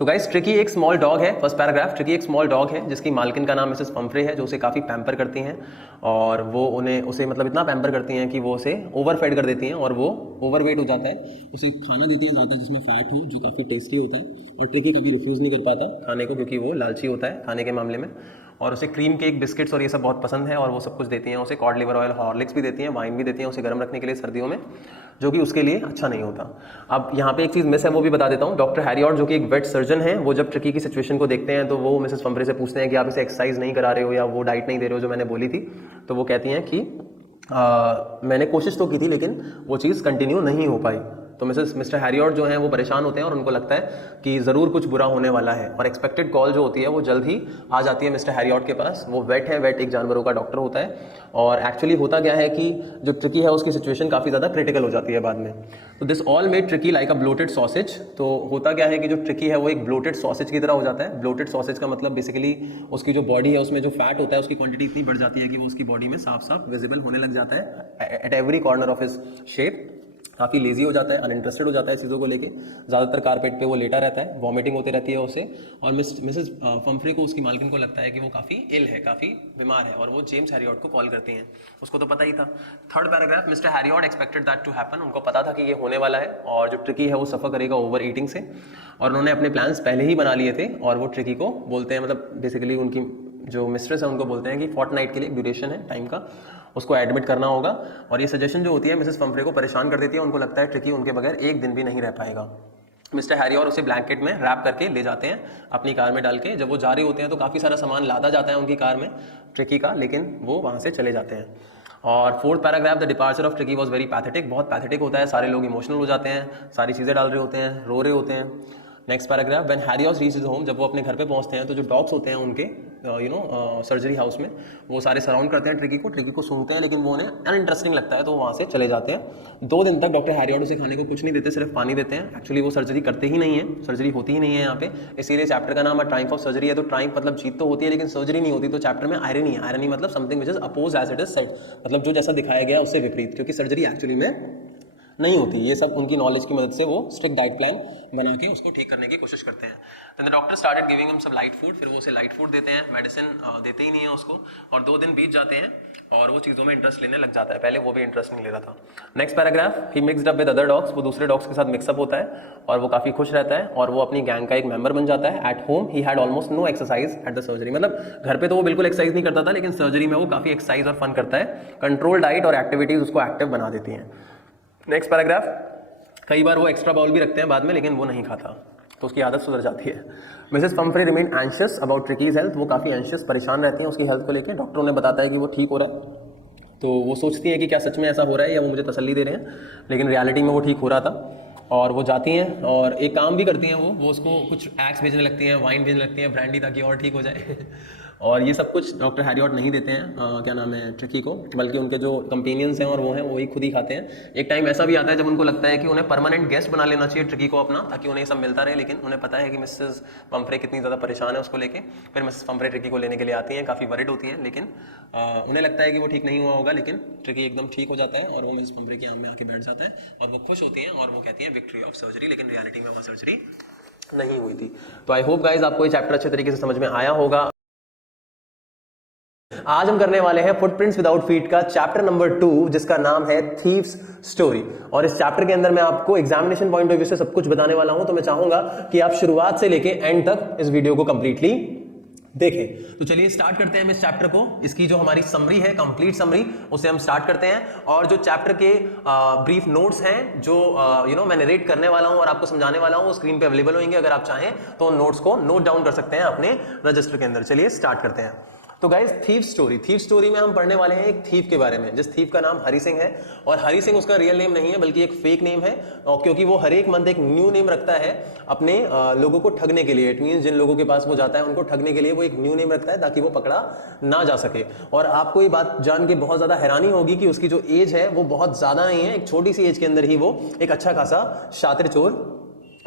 तो guys tricky एक small dog है, फर्स्ट पैराग्राफ, ट्रिकी एक स्मॉल डॉग है जिसकी मालकिन का नाम मिसेस पंफ्रे है, जो उसे काफ़ी पैम्पर करती हैं और वो उसे मतलब इतना पैम्पर करती हैं कि वो उसे ओवरफेड कर देती हैं और वो ओवरवेट हो जाता है। उसे खाना देती हैं ज़्यादा जिसमें फैट हो, जो काफ़ी टेस्टी होता है और ट्रिकी कभी रिफ्यूज़ नहीं कर पाता खाने को क्योंकि वो लालची होता है खाने के मामले में। और उसे क्रीम केक, बिस्किट्स और ये सब बहुत पसंद है और वो सब कुछ देती हैं उसे। कॉड लिवर ऑयल, हॉर्लिक्स भी देती हैं, वाइन भी देती हैं उसे गर्म रखने के लिए सर्दियों में, जो कि उसके लिए अच्छा नहीं होता। अब यहाँ पे एक चीज़ मिस है, वो भी बता देता हूँ। डॉक्टर हैरियॉट जो कि एक वेट सर्जन है, वो जब ट्रिकी की सिचुएशन को देखते हैं तो वो मिसेस पंफ्रे से पूछते हैं कि आप इसे एक्सरसाइज नहीं करा रहे हो या वो डाइट नहीं दे रहे हो जो मैंने बोली थी। तो वो कहती हैं कि मैंने कोशिश तो की थी लेकिन वो चीज़ कंटिन्यू नहीं हो पाई। तो मिस्टर हैरियॉट जो हैं वो परेशान होते हैं और उनको लगता है कि ज़रूर कुछ बुरा होने वाला है और एक्सपेक्टेड कॉल जो होती है वो जल्द ही आ जाती है मिस्टर हैरियॉट के पास। वो वेट है, वेट एक जानवरों का डॉक्टर होता है और एक्चुअली होता क्या है कि जो ट्रिकी है उसकी सिचुएशन काफ़ी ज़्यादा क्रिटिकल हो जाती है बाद में। तो this all made tricky like a bloated sausage. तो होता क्या है कि जो ट्रिकी है वो एक ब्लोटेड सॉसेज की तरह हो जाता है। ब्लोटेड सॉसेज का मतलब बेसिकली उसकी जो बॉडी है उसमें जो फैट होता है उसकी क्वांटिटी इतनी बढ़ जाती है कि वो उसकी बॉडी में साफ साफ विजिबल होने लग जाता है at every corner of his shape. काफ़ी लेजी हो जाता है, अनइंटरेस्टेड हो जाता है चीज़ों को लेके, ज़्यादातर कारपेट पे वो लेटा रहता है, वॉमिटिंग होती रहती है उसे। और मिसेस पंफ्रे को, उसकी मालकिन को लगता है कि वो काफ़ी इल है, काफ़ी बीमार है और वो जेम्स हैरियॉट को कॉल करती हैं। उसको तो पता ही था। Third paragraph, mister Harriot expected that to happen. उनको पता था कि ये होने वाला है और जो ट्रिकी है वो सफ़र करेगा ओवर ईटिंग से और उन्होंने अपने प्लान्स पहले ही बना लिए थे। और वो ट्रिकी को बोलते हैं, मतलब बेसिकली उनकी जो मिस्ट्रेस है उनको बोलते हैं कि फोर्टनाइट के लिए ड्यूरेशन है टाइम का, उसको एडमिट करना होगा। और ये सजेशन जो होती है मिसेस पंफ्रे को परेशान कर देती है। उनको लगता है ट्रिकी उनके बगैर एक दिन भी नहीं रह पाएगा। मिस्टर हैरियॉट उसे ब्लैंकेट में रैप करके ले जाते हैं अपनी कार में डाल के। जब वो जा रहे होते हैं तो काफ़ी सारा सामान लादा जाता है उनकी कार में ट्रिकी का, लेकिन वो वहाँ से चले जाते हैं। और fourth paragraph, the departure of tricky was very pathetic. बहुत पैथेटिक होता है, सारे लोग इमोशनल हो जाते हैं, सारी चीज़ें डाल रहे होते हैं, रो रहे होते हैं। Next paragraph, when Harriot reaches home, जब वो अपने घर पे पहुंचते हैं तो जो डॉग्स होते हैं उनके सर्जरी हाउस में, वो सारे सराउंड करते हैं ट्रिकी को सूंघते हैं, लेकिन वो उन्हें अनइंटरेस्टिंग लगता है तो वो वहाँ से चले जाते हैं। 2 दिन तक डॉक्टर हैरियॉट उसे खाने को कुछ नहीं देते, सिर्फ पानी देते हैं। एक्चुअली वो सर्जरी करते ही नहीं है, सर्जरी होती ही नहीं है यहाँ पे, इसीलिए चैप्टर का नाम है ट्रायम्फ ऑफ सर्जरी है। तो ट्रायम्फ मतलब जीत तो होती है लेकिन सर्जरी नहीं होती, तो चैप्टर में आयरनी है। आयरनी मतलब something which is oppose as it is said, मतलब जो जैसा दिखाया गया उससे विपरीत, क्योंकि सर्जरी एक्चुअली में नहीं होती। ये सब उनकी नॉलेज की मदद से वो स्ट्रिक्ट डाइट प्लान बना के उसको ठीक करने की कोशिश करते हैं। Then the doctor started giving him some light food, फिर वो उसे लाइट फूड देते हैं, मेडिसिन देते ही नहीं है उसको। और 2 दिन बीत जाते हैं और वो चीज़ों में इंटरेस्ट लेने लग जाता है, पहले वो भी इंटरेस्ट नहीं ले रहा था। Next paragraph, he mixed up with other dogs, वो दूसरे डॉग्स के साथ मिक्सअप होता है और वो काफ़ी खुश रहता है और वो अपनी गैंग का एक मेंबर बन जाता है। At home he had almost no exercise at the surgery, मतलब घर पे तो वो बिल्कुल एक्सरसाइज नहीं करता था, लेकिन सर्जरी में वो काफ़ी एक्सरसाइज और फन करता है। कंट्रोल डाइट और एक्टिविटीज़ उसको एक्टिव बना देती हैं। नेक्स्ट पैराग्राफ, कई बार वो एक्स्ट्रा बाउल भी रखते हैं बाद में, लेकिन वो नहीं खाता तो उसकी आदत सुधर जाती है। Mrs Pomfrey remain anxious about ट्रिकीज health, वो काफ़ी एंशियस, परेशान रहती हैं उसकी हेल्थ को लेकर। डॉक्टर उन्हें बताता है कि वो ठीक हो रहा है, तो वो सोचती हैं कि क्या सच में ऐसा हो रहा है या वो मुझे तसल्ली दे रहे हैं, लेकिन रियलिटी में वो ठीक हो रहा था। और वो जाती हैं और एक काम भी करती हैं, वो उसको कुछ एक्स भेजने लगती हैं, वाइन भेजने लगती हैं, ब्रांडी, ताकि और ठीक हो जाए। और ये सब कुछ डॉक्टर हैरियॉट नहीं देते हैं क्या नाम है ट्रिकी को, बल्कि उनके जो कंपेनियंस हैं और वो हैं वही खुद ही खाते हैं। एक टाइम ऐसा भी आता है जब उनको लगता है कि उन्हें परमानेंट गेस्ट बना लेना चाहिए ट्रिकी को अपना, ताकि उन्हें सब मिलता रहे, लेकिन उन्हें पता है कि मिसेस पंफ्रे कितनी ज़्यादा परेशान है उसको लेके। फिर मिसेस पंफ्रे ट्रिकी को लेने के लिए आती हैं, काफ़ी वरिड होती हैं, लेकिन उन्हें लगता है कि वो ठीक नहीं हुआ होगा, लेकिन ट्रिकी एकदम ठीक हो जाता है और वो मिसेस पंफ्रे की आम में आके बैठ जाता है और वो खुश होती हैं और वो कहती हैं विक्ट्री ऑफ सर्जरी, लेकिन रियलिटी में वो सर्जरी नहीं हुई थी। तो आई होप गाइज आपको ये चैप्टर अच्छे तरीके से समझ में आया होगा। आज हम करने वाले हैं फुटप्रिंट्स विदाउट फीट का चैप्टर नंबर 2, जिसका नाम है थीव्स स्टोरी। और इस चैप्टर के अंदर मैं आपको एग्जामिनेशन पॉइंट ऑफ व्यू से सब कुछ बताने वाला हूं, तो मैं चाहूंगा कि आप शुरुआत से लेके एंड तक इस वीडियो को कंप्लीटली देखें। तो चलिए स्टार्ट करते हैं इस चैप्टर को। इसकी जो हमारी समरी है, कंप्लीट समरी, उसे हम स्टार्ट करते हैं। और जो चैप्टर के ब्रीफ नोट्स हैं जो मैं नरेट करने वाला हूं और आपको समझाने वाला हूं, वो स्क्रीन पे अवेलेबल होंगे। अगर आप चाहें तो नोट्स को नोट डाउन कर सकते हैं अपने रजिस्टर के अंदर। चलिए स्टार्ट करते हैं। तो गाइस, थीव स्टोरी में हम पढ़ने वाले हैं एक थीव के बारे में, जिस थीव का नाम हरी सिंह है। और हरी सिंह उसका रियल नेम नहीं है, बल्कि एक फेक नेम है, क्योंकि वो हर एक मंथ एक न्यू नेम रखता है अपने लोगों को ठगने के लिए। इट मींस जिन लोगों के पास वो जाता है उनको ठगने के लिए वो एक न्यू नेम रखता है, ताकि वो पकड़ा ना जा सके। और आपको ये बात जान के बहुत ज्यादा हैरानी होगी कि उसकी जो एज है वो बहुत ज्यादा नहीं है। एक छोटी सी एज के अंदर ही वो एक अच्छा खासा शातिर चोर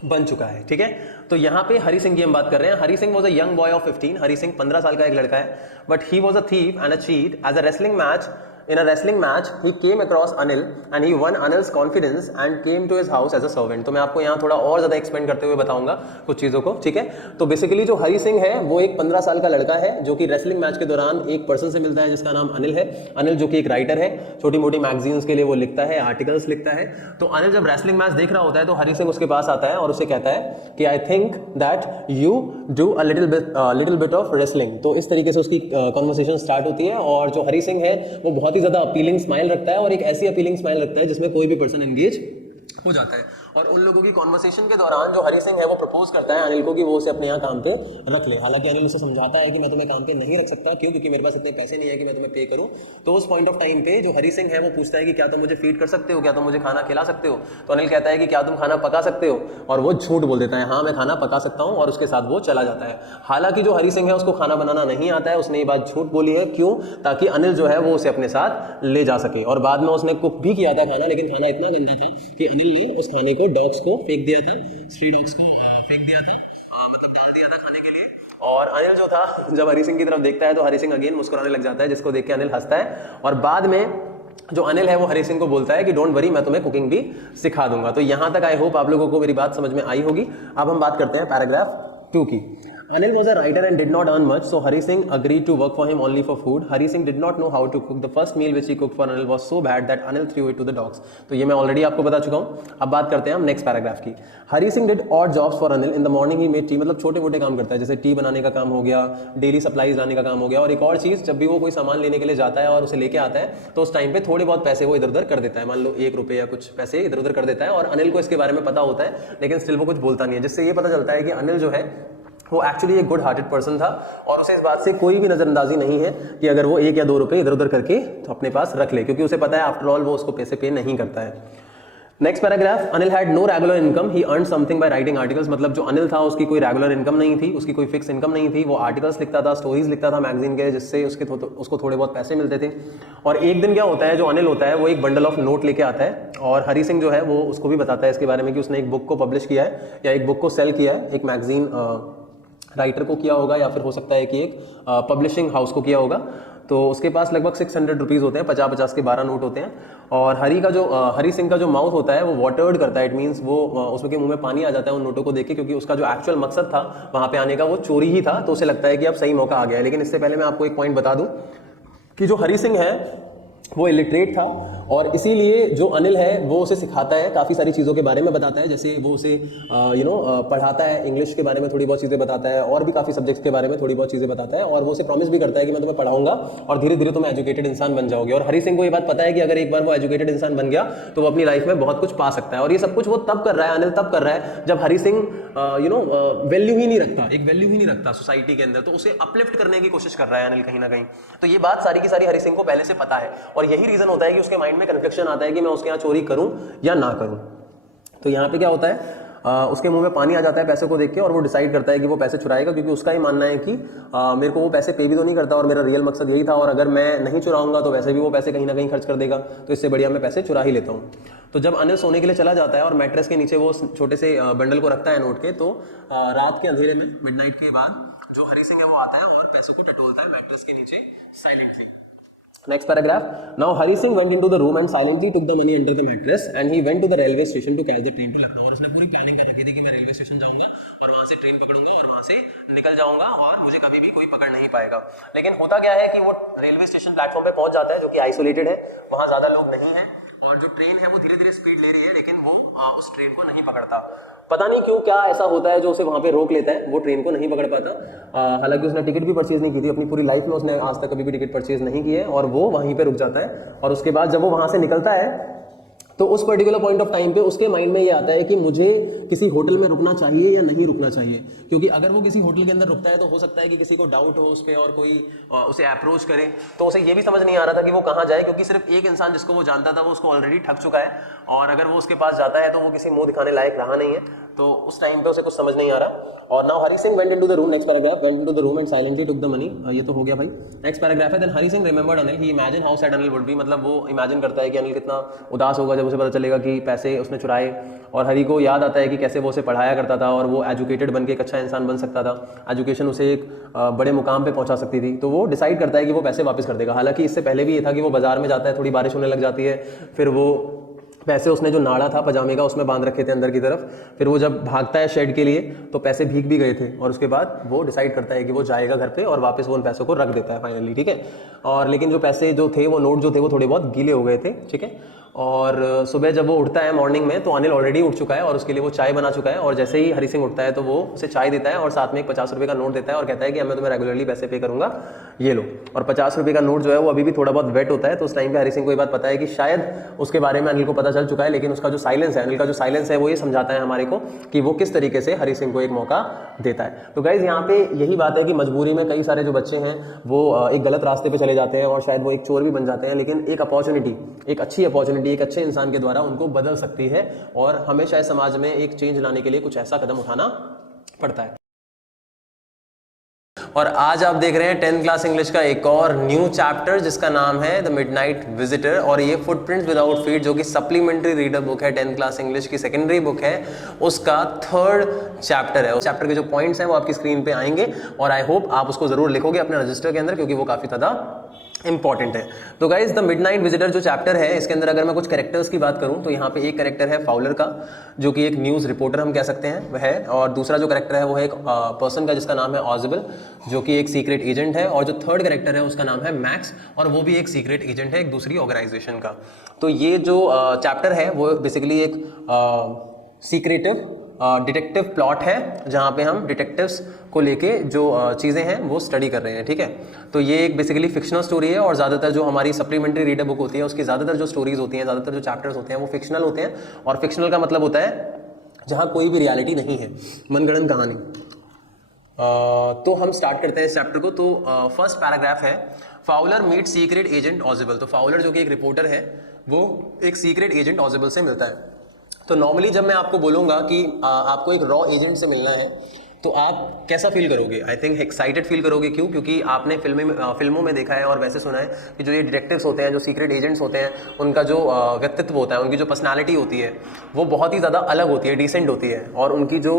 बन चुका है। ठीक है, तो यहाँ पे हरी सिंह की हम बात कर रहे हैं। Hari Singh was a young boy of 15। Hari Singh 15 साल का एक लड़का है, but he was a thief and a cheat as a wrestling match In a wrestling match, he came across Anil and he won Anil's confidence and came to his house as a servant. तो मैं आपको यहाँ थोड़ा और ज़्यादा expand करते हुए बताऊंगा कुछ चीज़ों को, ठीक है। तो बेसिकली जो हरी सिंह है वो एक 15 साल का लड़का है जो कि रेसलिंग मैच के दौरान एक पर्सन से मिलता है जिसका नाम अनिल है। अनिल जो कि एक राइटर है, छोटी मोटी मैगजीन्स के लिए वो लिखता है, आर्टिकल्स लिखता है। तो अनिल जब रेसलिंग मैच देख रहा होता है तो हरी सिंह उसके पास आता है और उसे कहता है कि I think that you do a little bit of wrestling. तो इस तरीके से उसकी कॉन्वर्सेशन स्टार्ट होती है और जो हरी सिंह है वो बहुत ही ज़्यादा अपीलिंग स्माइल रखता है और एक ऐसी अपीलिंग स्माइल रखता है जिसमें कोई भी पर्सन एंगेज हो जाता है। और उन लोगों की कॉन्वर्सेशन के दौरान जो हरी सिंह है वो प्रपोज करता है अनिल को कि वो उसे अपने यहाँ काम पे रख ले। हालांकि अनिल उसे समझाता है कि मैं तुम्हें काम पे नहीं रख सकता, क्यों? क्योंकि मेरे पास इतने पैसे नहीं है कि मैं तुम्हें पे करूँ। तो उस पॉइंट ऑफ टाइम पे जो हरी सिंह है वो पूछता है कि क्या तुम मुझे फीड कर सकते हो, क्या तुम मुझे खाना खिला सकते हो? तो अनिल कहता है कि क्या तुम खाना पका सकते हो? और वो झूठ बोल देता है, हाँ मैं खाना पका सकता हूँ, और उसके साथ वो चला जाता है। हालांकि जो हरी सिंह है उसको खाना बनाना नहीं आता है, उसने ये बात झूठ बोली है, क्यों? ताकि अनिल जो है वो उसे अपने साथ ले जा सके। और बाद में उसने कुक भी किया था खाना, लेकिन खाना इतना गंदा था कि अनिल ने उस खाने को डॉग्स को फेंक दिया था, स्ट्रीट डॉग्स को फेंक दिया था, मतलब डाल दिया था खाने के लिए। और अनिल जो था जब हरी सिंह की तरफ देखता है तो हरी सिंह अगेन मुस्कुराने लग जाता है, जिसको देख के अनिल हंसता है। और बाद में जो अनिल है वो हरी सिंह को बोलता है कि डोंट वरी, मैं तुम्हें कुकिंग भी सिखा दूंगा। तो यहां तक आई होप आप लोगों को मेरी बात समझ में आई होगी। अब हम बात करते हैं पैराग्राफ 2 की। Anil was a writer and did not earn much, so Hari Singh agreed to work for him only for food. Hari Singh did not know how to cook. The first meal which he cooked for Anil was so bad that Anil threw it to the dogs. तो ये मैं already आपको बता चुका हूँ। अब बात करते हैं हम नेक्स्ट पैराग्राफ की। Hari Singh did odd jobs for Anil. In the morning he made tea, मतलब छोटे मोटे काम करता है, जैसे टी बनाने का काम हो गया, डेली सप्लाईज लाने का काम हो गया। और एक और चीज़, जब भी वो कोई सामान लेने के लिए जाता है और उसे लेके आता है तो उस टाइम पे थोड़े बहुत पैसे वो इधर उधर कर देता है, मान लो 1 रुपये या कुछ पैसे इधर उधर कर देता है। और अनिल को इसके बारे में पता होता है, लेकिन स्टिल वो कुछ बोलता नहीं है, जिससे ये पता चलता है कि अनिल जो है वो एक्चुअली एक गुड हार्टेड पर्सन था और उसे इस बात से कोई भी नजरअंदाजी नहीं है कि अगर वो 1 या 2 रुपए इधर उधर करके तो अपने पास रख ले, क्योंकि उसे पता है आफ्टर ऑल वो उसको पैसे पे नहीं करता है। Next paragraph, Anil had no regular income, he earn something by writing articles. मतलब जो अनिल था उसकी कोई रेगुलर इनकम नहीं थी, उसकी कोई फिक्स इनकम नहीं थी, वो आर्टिकल्स लिखता था, स्टोरीज लिखता था मैगजीन के, जिससे उसको थोड़े बहुत पैसे मिलते थे। और एक दिन क्या होता है, जो अनिल होता है वो एक बंडल ऑफ नोट लेके आता है और हरी सिंह जो है वो उसको भी बताता है इसके बारे में कि उसने एक बुक को पब्लिश किया है या एक बुक को सेल किया है, एक मैगजीन राइटर को किया होगा या फिर हो सकता है कि एक पब्लिशिंग हाउस को किया होगा। तो उसके पास लगभग 600 रुपीज़ होते हैं, 50-50 के 12 नोट होते हैं। और हरी सिंह का जो माउथ होता है वो वाटर्ड करता है, इट मीन्स वो उसके मुंह में पानी आ जाता है उन नोटों को देख के, क्योंकि उसका जो एक्चुअल मकसद था वहाँ पे आने का वो चोरी ही था। तो उसे लगता है कि अब सही मौका आ गया है। लेकिन इससे पहले मैं आपको एक पॉइंट बता दूँ कि जो हरी सिंह है वो इलिटरेट था और इसीलिए जो अनिल है वो उसे सिखाता है, काफ़ी सारी चीज़ों के बारे में बताता है, जैसे वो उसे पढ़ाता है, इंग्लिश के बारे में थोड़ी बहुत चीज़ें बताता है और भी काफ़ी सब्जेक्ट्स के बारे में थोड़ी बहुत चीज़ें बताता है। और वो उसे प्रॉमिस भी करता है कि मैं तुम्हें पढ़ाऊंगा और धीरे धीरे तुम एजुकेटेड इंसान बन जाओगे। और हरी सिंह को ये बात पता है कि अगर एक बार वो एजुकेटेड इंसान बन गया तो वो अपनी लाइफ में बहुत कुछ पा सकता है। और ये सब कुछ वो तब कर रहा है, अनिल तब कर रहा है जब हरी सिंह वैल्यू ही नहीं रखता, एक वैल्यू ही नहीं रखता सोसाइटी के अंदर, तो उसे अपलिफ्ट करने की कोशिश कर रहा है अनिल कहीं ना कहीं। तो ये बात सारी की सारी हरी सिंह को पहले से पता है और यही रीजन होता है कि उसके माइंड में कन्फ्लिक्शन आता है कि मैं उसके यहाँ चोरी करूं या ना करूं। तो यहाँ पे क्या होता है, उसके मुंह में पानी आ जाता है पैसे को देख के और वो डिसाइड करता है कि वो पैसे चुराएगा, क्योंकि उसका ही मानना है कि मेरे को वो पैसे पे भी तो नहीं करता और मेरा रियल मकसद यही था, और अगर मैं नहीं चुराऊंगा तो वैसे भी वो पैसे कहीं ना कहीं खर्च कर देगा, तो इससे बढ़िया मैं पैसे चुरा ही लेता हूँ। तो जब अनिल सोने के लिए चला जाता है और मैट्रेस के नीचे वो छोटे से बंडल को रखता है नोट के, तो रात के अंधेरे में मिडनाइट के बाद जो हरी सिंह है वो आता है और पैसों को टटोलता है मैट्रेस के नीचे silently. Next paragraph. Now Hari Singh went into the room and silently took the money under the mattress and he went to the railway station to catch the train to Lucknow। और उसने पूरी planning कर रखी थी कि मैं railway station जाऊंगा और वहां से ट्रेन पकड़ूंगा और वहां से निकल जाऊंगा और मुझे कभी भी कोई पकड़ नहीं पाएगा। लेकिन होता क्या है कि वो रेलवे स्टेशन प्लेटफॉर्म पे पहुंच जाता है, जो कि आइसोलेटेड है, वहां ज्यादा लोग नहीं है और जो ट्रेन है वो धीरे धीरे स्पीड ले रही है, लेकिन वो उस ट्रेन को नहीं पकड़ता। पता नहीं क्यों, क्या ऐसा होता है जो उसे वहां पे रोक लेता है, वो ट्रेन को नहीं पकड़ पाता। हालांकि उसने टिकट भी परचेज नहीं की थी, अपनी पूरी लाइफ में उसने आज तक कभी भी टिकट परचेज नहीं की है और वो वहीं पे रुक जाता है। और उसके बाद जब वो वहां से निकलता है तो उस पर्टिकुलर पॉइंट ऑफ टाइम पे उसके माइंड में ये आता है कि मुझे किसी होटल में रुकना चाहिए या नहीं रुकना चाहिए, क्योंकि अगर वो किसी होटल के अंदर रुकता है तो हो सकता है कि किसी को डाउट हो उस पर और कोई उसे अप्रोच करे। तो उसे ये भी समझ नहीं आ रहा था कि वो कहाँ जाए, क्योंकि सिर्फ एक इंसान जिसको वो जानता था वो उसको ऑलरेडी ठग चुका है और अगर वो उसके पास जाता है तो वो किसी मुंह दिखाने लायक रहा नहीं है। तो उस टाइम पे उसे कुछ समझ नहीं आ रहा। और now Hari Singh went into the room, next paragraph, went into the room and silently took the money, ये तो हो गया भाई। नेक्स्ट पैराग्राफ है, then Hari Singh remembered Anil, he imagine how sad Anil would be, मतलब वो इमेजिन करता है कि अनिल कितना उदास होगा जब उसे पता चलेगा कि पैसे उसने चुराए। और हरी को याद आता है कि कैसे वो उसे पढ़ाया करता था और वो एजुकेटेड बन के एक अच्छा इंसान बन सकता था, एजुकेशन उसे एक बड़े मुकाम पे पहुंचा सकती थी। तो वो डिसाइड करता है कि वो पैसे वापस कर देगा। हालांकि इससे पहले भी ये था कि वो बाजार में जाता है, थोड़ी बारिश होने लग जाती है, फिर वो पैसे उसने जो नाड़ा था पजामे का उसमें बांध रखे थे अंदर की तरफ, फिर वो जब भागता है शेड के लिए तो पैसे भीग भी गए थे, और उसके बाद वो डिसाइड करता है कि वो जाएगा घर पे और वापस वो उन पैसों को रख देता है फाइनली, ठीक है। और लेकिन जो पैसे जो थे, वो नोट जो थे, वो थोड़े बहुत गीले हो गए थे, ठीक है। और सुबह जब वो उठता है मॉर्निंग में तो अनिल ऑलरेडी उठ चुका है और उसके लिए वो चाय बना चुका है। और जैसे ही हरी सिंह उठता है तो वो उसे चाय देता है और साथ में एक 50 रुपये का नोट देता है और कहता है कि मैं तुम्हें रेगुलरली पैसे पे करूंगा, ये लो। और 50 रुपये का नोट जो है वो अभी भी थोड़ा बहुत वेट होता है। तो उस टाइम पे हरी सिंह को ये बात पता है कि शायद उसके बारे में अनिल को पता चल चुका है, लेकिन उसका जो साइलेंस है, अनिल का जो साइलेंस है, वो ये समझाता है हमारे को कि वो किस तरीके से हरी सिंह को एक मौका देता है। तो गाइज यहाँ पे यही बात है कि मजबूरी में कई सारे जो बच्चे हैं वो एक गलत रास्ते पे चले जाते हैं और शायद वो एक चोर भी बन जाते हैं, लेकिन एक अपॉर्चुनिटी, एक अच्छी अपॉर्चुनिटी एक अच्छे इंसान के द्वारा उनको बदल सकती है और हमेशा इस समाज में एक चेंज लाने के लिए कुछ ऐसा कदम उठाना पड़ता है। और आज आप देख रहे हैं 10th क्लास इंग्लिश का एक और न्यू चैप्टर जिसका नाम है द मिडनाइट विजिटर, और ये फुटप्रिंट्स विदाउट फीट जो कि सप्लीमेंट्री रीडर बुक है 10th क्लास इंग्लिश की सेकेंडरी बुक है, उसका 3rd चैप्टर है। उस चैप्टर के जो पॉइंट्स हैं वो आपकी स्क्रीन पे आएंगे और आई होप आप उसको जरूर लिखोगे अपने रजिस्टर के अंदर, क्योंकि वो काफी ज्यादा इंपॉर्टेंट है। तो गाइज द मिडनाइट विजिटर जो चैप्टर है, इसके अंदर अगर मैं कुछ कैरेक्टर्स की बात करूं तो यहाँ पे एक कैरेक्टर है फाउलर का, जो कि एक न्यूज़ रिपोर्टर हम कह सकते हैं वह है, और दूसरा जो कैरेक्टर है वो है एक पर्सन का जिसका नाम है ऑजिबल, जो कि एक सीक्रेट एजेंट है, और जो 3rd कैरेक्टर है उसका नाम है मैक्स, और वो भी एक सीक्रेट एजेंट है एक दूसरी ऑर्गेनाइजेशन का। तो ये जो चैप्टर है वो बेसिकली एक सीक्रेटिव डिटेक्टिव प्लॉट है, जहाँ पे हम डिटेक्टिव्स को लेके जो चीज़ें हैं वो स्टडी कर रहे हैं, ठीक है। तो ये एक बेसिकली फिक्शनल स्टोरी है, और ज़्यादातर जो हमारी सप्लीमेंट्री रीडर बुक होती है उसकी ज़्यादातर जो स्टोरीज होती हैं, ज़्यादातर जो चैप्टर्स होते हैं वो फिक्शनल होते हैं। और फिक्शनल का मतलब होता है जहाँ कोई भी रियलिटी नहीं है, मनगढ़ंत कहानी। तो हम स्टार्ट करते हैं इस चैप्टर को। तो फर्स्ट पैराग्राफ है, फाउलर मीट सीक्रेट एजेंट ऑजिबल। तो फाउलर जो कि एक रिपोर्टर है वो एक सीक्रेट एजेंट ऑजिबल से मिलता है। तो नॉर्मली जब मैं आपको बोलूँगा कि आपको एक रॉ एजेंट से मिलना है तो आप कैसा फील करोगे? आई थिंक एक्साइटेड फील करोगे। क्यों? क्योंकि आपने फिल्मों में देखा है और वैसे सुना है कि जो ये डिटेक्टिव्स होते हैं, जो सीक्रेट एजेंट्स होते हैं, उनका जो व्यक्तित्व होता है, उनकी जो पर्सनालिटी होती है वो बहुत ही ज़्यादा अलग होती है, डिसेंट होती है, और उनकी जो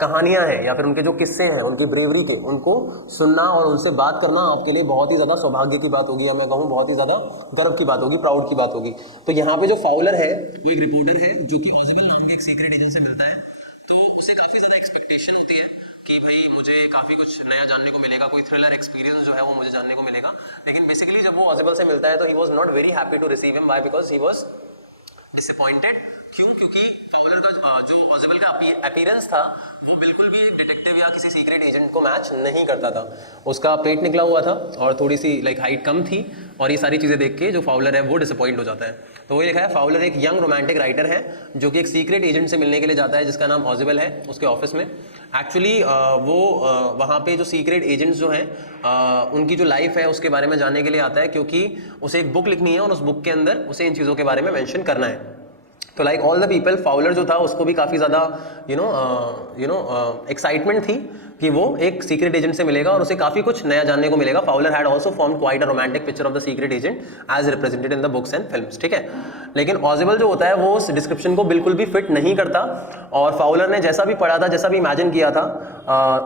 कहानियाँ हैं या फिर उनके जो किस्से हैं उनकी ब्रेवरी के, उनको सुनना और उनसे बात करना आपके लिए बहुत ही ज़्यादा सौभाग्य की बात होगी, या मैं कहूँ बहुत ही ज़्यादा गर्व की बात होगी, प्राउड की बात होगी। तो यहाँ पे जो फाउलर है वो एक रिपोर्टर है जो कि ऑजिबल नाम के एक सीक्रेट एजेंट से मिलता है। तो उसे काफ़ी ज़्यादा एक्सपेक्टेशन होती है कि भाई मुझे काफ़ी कुछ नया जानने को मिलेगा, कोई थ्रिलर एक्सपीरियंस जो है वो मुझे जानने को मिलेगा। लेकिन बेसिकली जब वो ऑजिबल से मिलता है तो he was not very happy to receive him, by because he was disappointed. क्यों? क्योंकि फाउलर का जो ऑजिबल का अपीयरेंस था वो बिल्कुल भी एक डिटेक्टिव या किसी सीक्रेट एजेंट को मैच नहीं करता था। उसका पेट निकला हुआ था और थोड़ी सी हाइट कम थी, और ये सारी चीज़ें देख के जो फाउलर है वो डिसअपॉइंट हो जाता है। तो वही लिखा है, फाउलर एक यंग रोमांटिक राइटर है जो कि एक सीक्रेट एजेंट से मिलने के लिए जाता है जिसका नाम ऑजिबल है, उसके ऑफिस में। एक्चुअली वो वहाँ पे जो सीक्रेट एजेंट्स जो हैं उनकी जो लाइफ है उसके बारे में जानने के लिए आता है, क्योंकि उसे एक बुक लिखनी है और उस बुक के अंदर उसे इन चीज़ों के बारे में मेंशन करना है। तो like all the people, Fowler जो था उसको भी काफ़ी ज़्यादा एक्साइटमेंट थी कि वो एक सीक्रेट एजेंट से मिलेगा और उसे काफ़ी कुछ नया जानने को मिलेगा। Fowler had also formed quite a romantic picture of the secret agent as represented in the books and films, ठीक है। लेकिन ऑजिबल जो होता है वो उस डिस्क्रिप्शन को बिल्कुल भी फिट नहीं करता, और फाउलर ने जैसा भी पढ़ा था, जैसा भी इमेजिन किया था,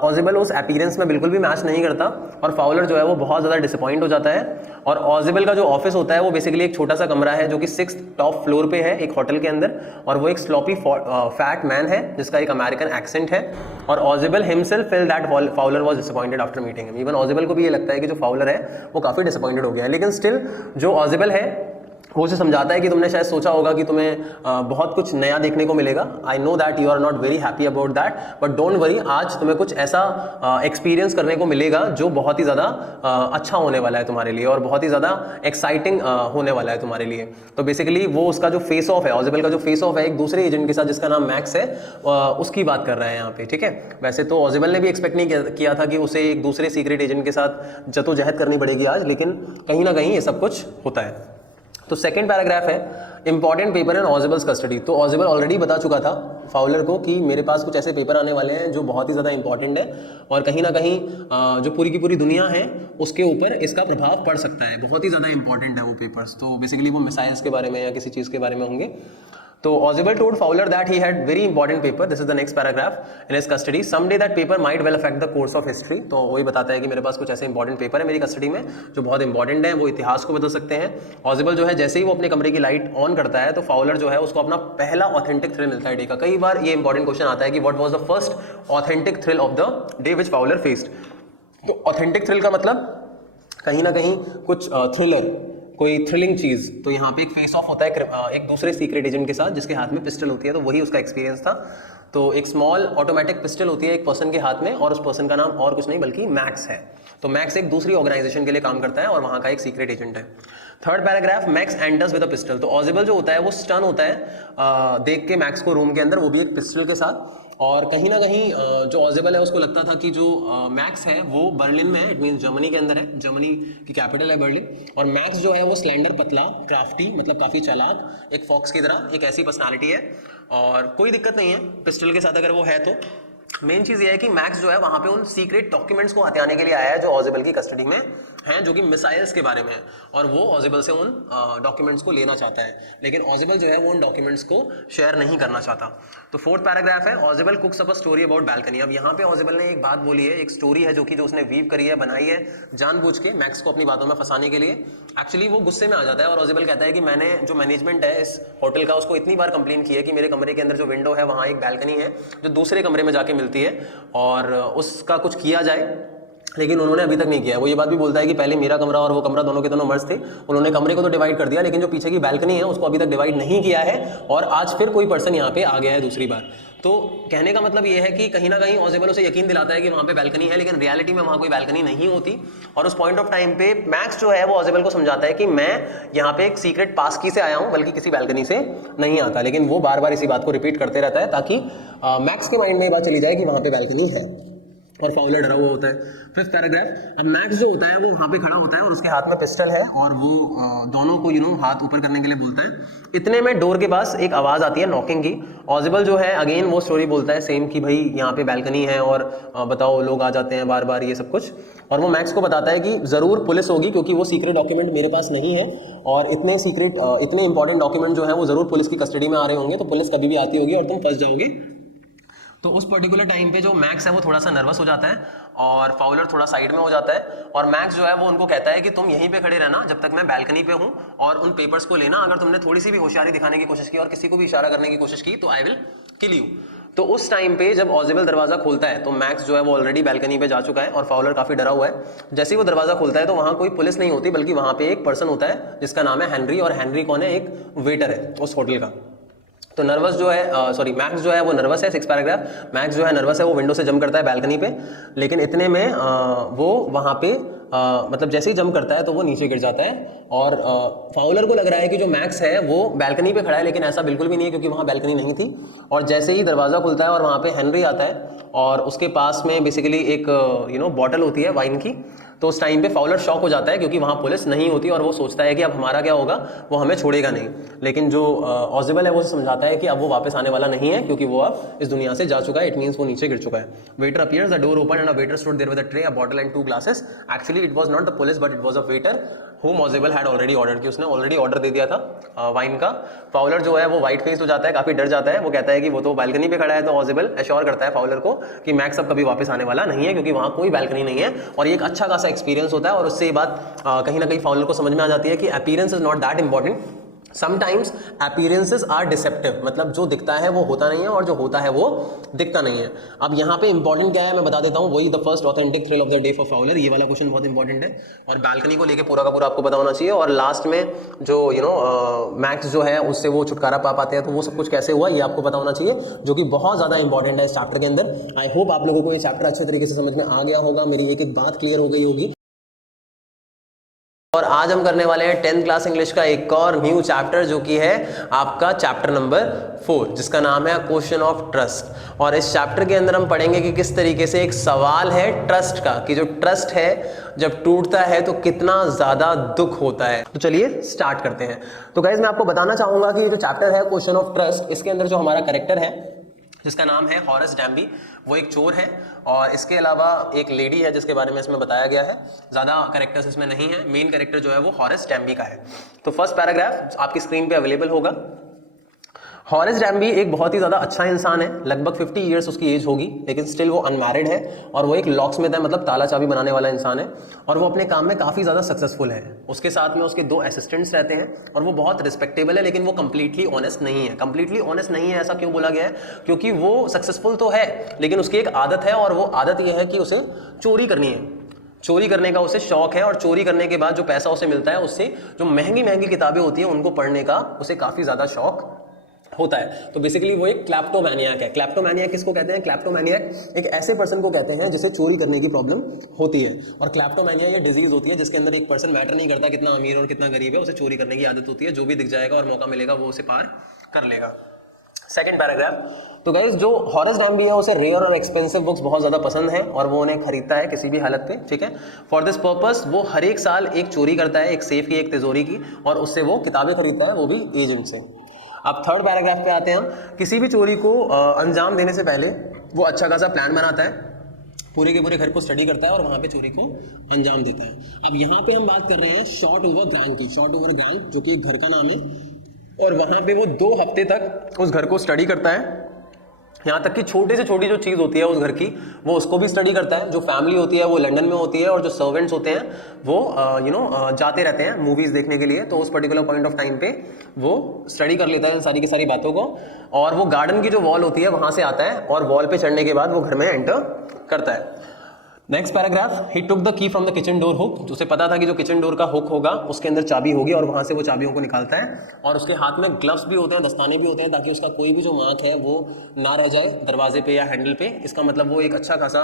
ऑजिबल उस अपीयरेंस में बिल्कुल भी मैच नहीं करता, और फाउलर जो है वो बहुत ज़्यादा डिसअपॉइंट हो जाता है। और ऑजिबल का जो ऑफिस होता है वो बेसिकली एक छोटा सा कमरा है जो कि 6th टॉप फ्लोर पे है एक होटल के अंदर, और वो एक स्लॉपी फैट मैन है जिसका एक अमेरिकन एक्सेंट है। और Ausable himself felt that Fowler was disappointed after meeting him. Even Ausable को भी ये लगता है कि जो फाउलर है वो काफ़ी डिसअपॉइंटेड हो गया है, लेकिन स्टिल जो ऑजिबल है वो उसे समझाता है कि तुमने शायद सोचा होगा कि तुम्हें बहुत कुछ नया देखने को मिलेगा। I know that you are not very happy about that, but don't worry, आज तुम्हें कुछ ऐसा एक्सपीरियंस करने को मिलेगा जो बहुत ही ज़्यादा अच्छा होने वाला है तुम्हारे लिए, और बहुत ही ज़्यादा एक्साइटिंग होने वाला है तुम्हारे लिए। तो बेसिकली वो उसका जो फेस ऑफ है, ऑजिबल का जो फेस ऑफ है एक दूसरे एजेंट के साथ जिसका नाम मैक्स है, उसकी बात कर रहा है यहाँ पे, ठीक है। वैसे तो ऑजिबल ने भी एक्सपेक्ट नहीं किया था कि उसे एक दूसरे सीक्रेट एजेंट के साथ जद्दोजहद करनी पड़ेगी आज, लेकिन कहीं ना कहीं ये सब कुछ होता है। तो सेकंड पैराग्राफ है इंपॉर्टेंट पेपर इन ऑजिबल्स कस्टडी। तो ऑजिबल ऑलरेडी बता चुका था फाउलर को कि मेरे पास कुछ ऐसे पेपर आने वाले हैं जो बहुत ही ज़्यादा इंपॉर्टेंट है और कहीं ना कहीं जो पूरी की पूरी दुनिया है उसके ऊपर इसका प्रभाव पड़ सकता है, बहुत ही ज़्यादा इंपॉर्टेंट है वो पेपर्स। तो बेसिकली वो मिसाइल्स के बारे में या किसी चीज़ के बारे में होंगे। तो Ausable told Fowler that he had very important paper, this is the next paragraph, in his custody, someday that paper might well affect the course of history. तो वही बताता है कि मेरे पास कुछ ऐसे इंपॉर्टेंट पेपर है मेरी कस्टडी में जो बहुत इंपॉर्टेंट है, वो इतिहास को बदल सकते हैं। ऑजिबल जो है जैसे ही वो अपने कमरे की लाइट ऑन करता है तो फाउलर जो है उसको अपना पहला ऑथेंटिक थ्रिल मिलता है डे का। कई बार ये इंपॉर्टेंट क्वेश्चन आता है कि what was the first authentic thrill of the day which Fowler faced. तो ऑथेंटिक थ्रिल का मतलब कहीं ना कहीं कुछ थ्रिलर, कोई थ्रिलिंग चीज। तो यहाँ पे एक फेस ऑफ होता है एक दूसरे सीक्रेट एजेंट के साथ जिसके हाथ में पिस्टल होती है, तो वही उसका एक्सपीरियंस था। तो एक स्मॉल ऑटोमेटिक पिस्टल होती है एक पर्सन के हाथ में और उस पर्सन का नाम और कुछ नहीं बल्कि मैक्स है। तो मैक्स एक दूसरी ऑर्गेनाइजेशन के लिए काम करता है और वहां का एक सीक्रेट एजेंट है। Third paragraph, max enters with a pistol. तो ऑजिबल जो होता है वो स्टन होता है देख के मैक्स को रूम के अंदर, वो भी एक पिस्टल के साथ। और कहीं ना कहीं जो ऑजिबल है उसको लगता था कि जो मैक्स है वो बर्लिन में है, इट मीन जर्मनी के अंदर है, जर्मनी की कैपिटल है बर्लिन। और मैक्स जो है वो स्लेंडर, पतला, क्राफ्टी, मतलब काफ़ी चालाक, एक फॉक्स की तरह एक ऐसी पर्सनालिटी है और कोई दिक्कत नहीं है पिस्टल के साथ अगर वो है। तो मेन चीज ये है कि मैक्स जो है वहां पे उन सीक्रेट डॉक्यूमेंट्स को हथियाने के लिए आया है जो ऑजिबल की कस्टडी में हैं, जो कि मिसाइल्स के बारे में है, और वो ऑजिबल से उन डॉक्यूमेंट्स को लेना चाहता है, लेकिन ऑजिबल जो है वो उन डॉक्यूमेंट्स को शेयर नहीं करना चाहता। तो फोर्थ पैराग्राफ है, Ausable cooks up a story about balcony. अब यहाँ पे ऑजिबल ने एक बात बोली है, एक स्टोरी है जो उसने वीव करी है, बनाई है जानबूझ के मैक्स को अपनी बातों में फंसाने के लिए। एक्चुअली वो गुस्से में आ जाता है और ऑजिबल कहता है कि मैंने जो मैनेजमेंट है इस होटल का उसको इतनी बार कंप्लेन की है कि मेरे कमरे के अंदर जो विंडो है वहाँ एक बैल्कनी है जो दूसरे कमरे में जाके मिलती है और उसका कुछ किया जाए, लेकिन उन्होंने अभी तक नहीं किया। वो ये बात भी बोलता है कि पहले मेरा कमरा और वो कमरा दोनों के दोनों मर्ज थे, उन्होंने कमरे को तो डिवाइड कर दिया लेकिन जो पीछे की बैल्कनी है उसको अभी तक डिवाइड नहीं किया है और आज फिर कोई पर्सन यहाँ पे आ गया है दूसरी बार। तो कहने का मतलब ये है कि कहीं ना कहीं ऑजिबल उसे यकीन दिलाता है कि वहाँ पे बैल्कनी है, लेकिन रियलिटी में वहाँ कोई बैल्कनी नहीं होती। और उस पॉइंट ऑफ टाइम पे मैक्स जो है वो ऑजिबल को समझाता है कि मैं यहाँ पे एक सीक्रेट पास की से आया हूँ बल्कि किसी बैल्कनी से नहीं आता, लेकिन वो बार बार इसी बात को रिपीट करते रहता है ताकि मैक्स के माइंड में ये बात चली जाए कि वहाँ पे बैल्कनी है और फाउलर डरा हुआ होता है। फिफ्थ पैराग्राफ, अब मैक्स जो होता है वो वहाँ पे खड़ा होता है और उसके हाथ में पिस्टल है और वो दोनों को हाथ ऊपर करने के लिए बोलता है। इतने में डोर के पास एक आवाज़ आती है नॉकिंग की। ऑजिबल जो है अगेन वो स्टोरी बोलता है सेम कि भाई यहाँ पे बैल्कनी है और बताओ लोग आ जाते हैं बार बार, ये सब कुछ। और वो मैक्स को बताता है कि ज़रूर पुलिस होगी क्योंकि वो सीक्रेट डॉक्यूमेंट मेरे पास नहीं है और इतने इंपॉर्टेंट डॉक्यूमेंट जो है वो ज़रूर पुलिस की कस्टडी में आ रहे होंगे, तो पुलिस कभी भी आती होगी और तुम फंस जाओगे। तो उस पर्टिकुलर टाइम पे जो मैक्स है वो थोड़ा सा नर्वस हो जाता है और फाउलर थोड़ा साइड में हो जाता है और मैक्स जो है वो उनको कहता है कि तुम यहीं पे खड़े रहना जब तक मैं बैल्कनी पे हूँ और उन पेपर्स को लेना, अगर तुमने थोड़ी सी भी होशियारी दिखाने की कोशिश की और किसी को भी इशारा करने की कोशिश की तो आई विल किल यू। तो उस टाइम पे जब ऑजिबल दरवाजा खोलता है तो मैक्स जो है वो ऑलरेडी बैल्कनी पे जा चुका है और फाउलर काफी डरा हुआ है। जैसे ही वो दरवाजा खोलता है तो वहां कोई पुलिस नहीं होती बल्कि वहां पे एक पर्सन होता है जिसका नाम है हेनरी, और हेनरी कौन है, एक वेटर है उस होटल का। तो नर्वस जो है मैक्स जो है वो नर्वस है, 6 पैराग्राफ, मैक्स जो है नर्वस है, वो विंडो से जंप करता है बैल्कनी पे, लेकिन इतने में वो वहाँ पे मतलब जैसे ही जंप करता है तो वो नीचे गिर जाता है और फाउलर को लग रहा है कि जो मैक्स है वो बैल्कनी पे खड़ा है, लेकिन ऐसा बिल्कुल भी नहीं है क्योंकि वहाँ बैल्कनी नहीं थी। और जैसे ही दरवाज़ा खुलता है और वहाँ पे हेनरी आता है और उसके पास में बेसिकली एक बॉटल होती है वाइन की, तो उस टाइम पे फाउलर शॉक हो जाता है क्योंकि वहाँ पुलिस नहीं होती और वो सोचता है कि अब हमारा क्या होगा, वो हमें छोड़ेगा नहीं। लेकिन जो ऑजिबल है वो समझाता है कि अब वो वापस आने वाला नहीं है क्योंकि वो अब इस दुनिया से जा चुका है, इट मीन्स वो नीचे गिर चुका है। Waiter appears, the door open and a waiter stood there with a tray, a bottle and 2 glasses. Actually it was not the police but it was a waiter whom Ausable had already ordered, कि उसने already order दे दिया था wine का। Fowler जो है वो white face हो जाता है, काफी डर जाता है, वो कहता है कि वो तो बैल्कनी पे खड़ा है। तो ऑजिबल एश्योर करता है फाउलर को कि मैक्स अब कभी वापस आने वाला नहीं है क्योंकि वहां कोई बैल्कनी नहीं है, और ये एक अच्छा खासा एक्सपीरियंस होता है। और उससे ये बात कहीं ना कहीं फाउलर को समझ में आ जाती है कि appearance is not that important, sometimes appearances are deceptive, मतलब जो दिखता है वो होता नहीं है और जो होता है वो दिखता नहीं है। अब यहाँ पे इंपॉर्टेंट क्या है मैं बता देता हूँ, वही the first authentic thrill of the day for Fowler, ये वाला क्वेश्चन बहुत इंपॉर्टेंट है और बैल्कनी को लेके पूरा का पूरा आपको पता होना चाहिए। और लास्ट में जो मैक्स जो है उससे वो छुटकारा पा पाते हैं, तो वो सब कुछ कैसे हुआ ये आपको पता होना चाहिए, जो कि बहुत ज़्यादा इंपॉर्टेंट है इस चैप्टर के अंदर। आई होप आप लोगों को ये चैप्टर अच्छे तरीके से समझ में आ गया होगा, मेरी एक एक बात क्लियर हो गई होगी। और आज हम करने वाले हैं 10th क्लास इंग्लिश का एक और न्यू चैप्टर जो कि है आपका चैप्टर नंबर 4 जिसका नाम है क्वेश्चन ऑफ ट्रस्ट। और इस चैप्टर के अंदर हम पढ़ेंगे कि किस तरीके से एक सवाल है ट्रस्ट का, कि जो ट्रस्ट है जब टूटता है तो कितना ज्यादा दुख होता है। तो चलिए स्टार्ट करते हैं। तो गाइस मैं आपको बताना चाहूंगा कि ये जो चैप्टर है क्वेश्चन ऑफ ट्रस्ट, इसके अंदर जो हमारा कैरेक्टर है जिसका नाम है हॉरेस डैम्बी, वो एक चोर है और इसके अलावा एक लेडी है जिसके बारे में इसमें बताया गया है। ज्यादा कैरेक्टर्स इसमें नहीं है, मेन कैरेक्टर जो है वो हॉरेस डैम्बी का है। तो फर्स्ट पैराग्राफ आपकी स्क्रीन पे अवेलेबल होगा। हॉरेस डैम्बी एक बहुत ही ज्यादा अच्छा इंसान है, लगभग 50 इयर्स उसकी एज होगी, लेकिन स्टिल वो अनमैरिड है और वो एक लॉकस्मिथ है, मतलब ताला चाबी बनाने वाला इंसान है और वो अपने काम में काफी ज्यादा सक्सेसफुल है। उसके साथ में उसके 2 असिस्टेंट्स रहते हैं और वो बहुत रिस्पेक्टेबल है, लेकिन वो कंप्लीटली ऑनेस्ट नहीं है। कंप्लीटली ऑनेस्ट नहीं है ऐसा क्यों बोला गया है? क्योंकि वो सक्सेसफुल तो है लेकिन उसकी एक आदत है और वो आदत ये है कि उसे चोरी करनी है। चोरी करने का उसे शौक है और चोरी करने के बाद जो पैसा उसे मिलता है उससे जो महंगी महंगी किताबें होती हैं उनको पढ़ने का उसे काफी ज्यादा शौक होता है। तो बेसिकली वो एक क्लैप्टोमैनियाक है। क्लैप्टोमैनियाक किसको कहते हैं? क्लैप्टोमैनियाक एक ऐसे पर्सन को कहते हैं जिसे चोरी करने की प्रॉब्लम होती है। और क्लैप्टोमैनिया ये डिजीज होती है जिसके अंदर एक पर्सन मैटर नहीं करता कितना अमीर और कितना गरीब है, उसे चोरी करने की आदत होती है। जो भी दिख जाएगा और मौका मिलेगा वो उसे पार कर लेगा। Second paragraph. तो गाइस जो हॉरेस डैम्बी है उसे रेयर और एक्सपेंसिव बुक्स बहुत ज्यादा पसंद है और वो उन्हें खरीदता है किसी भी हालत पे, ठीक है। फॉर दिस पर्पस वो हर एक साल एक चोरी करता है, एक सेफ की, एक तिजोरी की, और उससे वो किताबें खरीदता है, वो भी एजेंट से। अब थर्ड पैराग्राफ पे आते हैं हम। किसी भी चोरी को अंजाम देने से पहले वो अच्छा खासा प्लान बनाता है, पूरे के पूरे घर को स्टडी करता है और वहां पे चोरी को अंजाम देता है। अब यहाँ पे हम बात कर रहे हैं शॉर्ट ओवर गैंग की। शॉर्ट ओवर गैंग जो कि एक घर का नाम है और वहां पे वो 2 हफ्ते तक उस घर को स्टडी करता है। यहाँ तक कि छोटे से छोटी जो चीज़ होती है उस घर की वो उसको भी स्टडी करता है। जो फैमिली होती है वो लंदन में होती है और जो सर्वेंट्स होते हैं वो जाते रहते हैं मूवीज़ देखने के लिए। तो उस पर्टिकुलर पॉइंट ऑफ टाइम पे वो स्टडी कर लेता है सारी की सारी बातों को। और वो गार्डन की जो वॉल होती है वहाँ से आता है और वॉल पे चढ़ने के बाद वो घर में एंटर करता है। Next paragraph. He took the key from the kitchen door hook. उसे पता था कि जो किचन डोर का हुक होगा उसके अंदर चाबी होगी और वहां से वो चाबियों को निकालता है। और उसके हाथ में ग्लव्स भी होते हैं, दस्ताने भी होते हैं, ताकि उसका कोई भी जो मार्क है वो ना रह जाए दरवाजे पे या हैंडल पे। इसका मतलब वो एक अच्छा खासा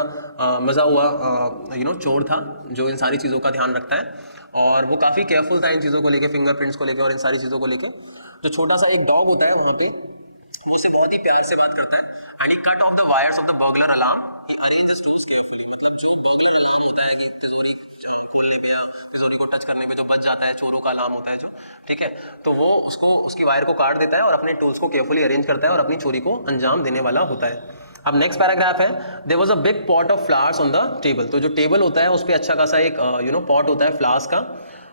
मजा हुआ चोर था जो इन सारी चीज़ों का ध्यान रखता है और वो काफ़ी केयरफुल था इन चीज़ों को लेकर, फिंगरप्रिंट्स को लेकर और इन सारी चीज़ों को लेकर। जो छोटा सा एक डॉग होता है वहाँ पे वो उसे बहुत ही प्यार से बात करता है। And he cut off the wires of the burglar alarm, he arrange the tools carefully. मतलब जो बर्गलर अलार्म होता है कि तिजोरी खोलने पे या तिजोरी को टच करने पे जो बज जाता है, चोरों का अलार्म होता है जो, ठीक है, तो वो उसको उसकी वायर को काट देता है और अपने टूल्स को केयरफुली अरेंज करता है और अपनी चोरी को अंजाम देने वाला होता है। अब नेक्स्ट पैराग्राफ है। There was a big pot of flowers on the table. तो जो टेबल होता है उस पर अच्छा खासा एक पॉट होता है फ्लावर्स का,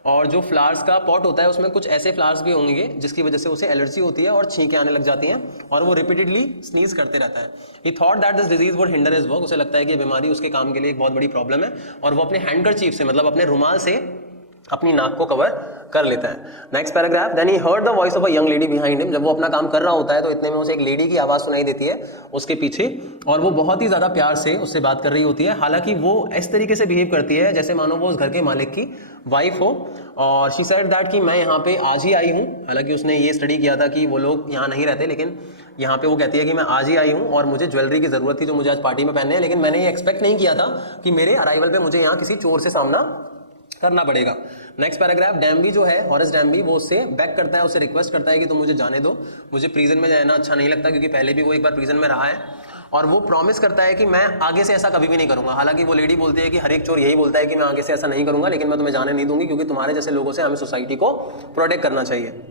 और जो फ्लावर्स का पॉट होता है उसमें कुछ ऐसे फ्लावर्स भी होंगे जिसकी वजह से उसे एलर्जी होती है और छींकें आने लग जाती हैं और वो रिपीटेडली स्नीज करते रहता है। ही thought that this disease would hinder his work. उसे लगता है कि ये बीमारी उसके काम के लिए एक बहुत बड़ी प्रॉब्लम है और वो अपने हैंडकरचीफ से, मतलब अपने रुमाल से अपनी नाक को कवर कर लेता है। Next paragraph. Then he heard the voice of a young lady behind him. जब वो अपना काम कर रहा होता है तो इतने में उसे एक लेडी की आवाज़ सुनाई देती है उसके पीछे और वो बहुत ही ज़्यादा प्यार से उससे बात कर रही होती है। हालांकि वो इस तरीके से बिहेव करती है जैसे मानो वो उस घर के मालिक की वाइफ हो। और शी सेड दैट कि मैं यहाँ पे आज ही आई हूँ। हालांकि उसने ये स्टडी किया था कि वो लोग यहाँ नहीं रहते, लेकिन यहाँ पे वो कहती है कि मैं आज ही आई हूँ और मुझे ज्वेलरी की ज़रूरत थी जो मुझे आज पार्टी में पहनने है, लेकिन मैंने ये एक्सपेक्ट नहीं किया था कि मेरे अराइवल पे मुझे यहाँ किसी चोर से सामना करना पड़ेगा। Next paragraph. डैम्बी जो है हॉरेस डैम्बी वो उससे बैक करता है, उससे रिक्वेस्ट करता है कि तुम मुझे जाने दो, मुझे प्रिजन में जाना अच्छा नहीं लगता, क्योंकि पहले भी वो एक बार प्रिजन में रहा है। और वो प्रॉमिस करता है कि मैं आगे से ऐसा कभी भी नहीं करूंगा। हालांकि वो लेडी बोलती है कि हर एक चोर यही बोलता है कि मैं आगे से ऐसा नहीं करूंगा, लेकिन मैं तुम्हें जाने नहीं दूंगी क्योंकि तुम्हारे जैसे लोगों से हमें सोसाइटी को प्रोटेक्ट करना चाहिए।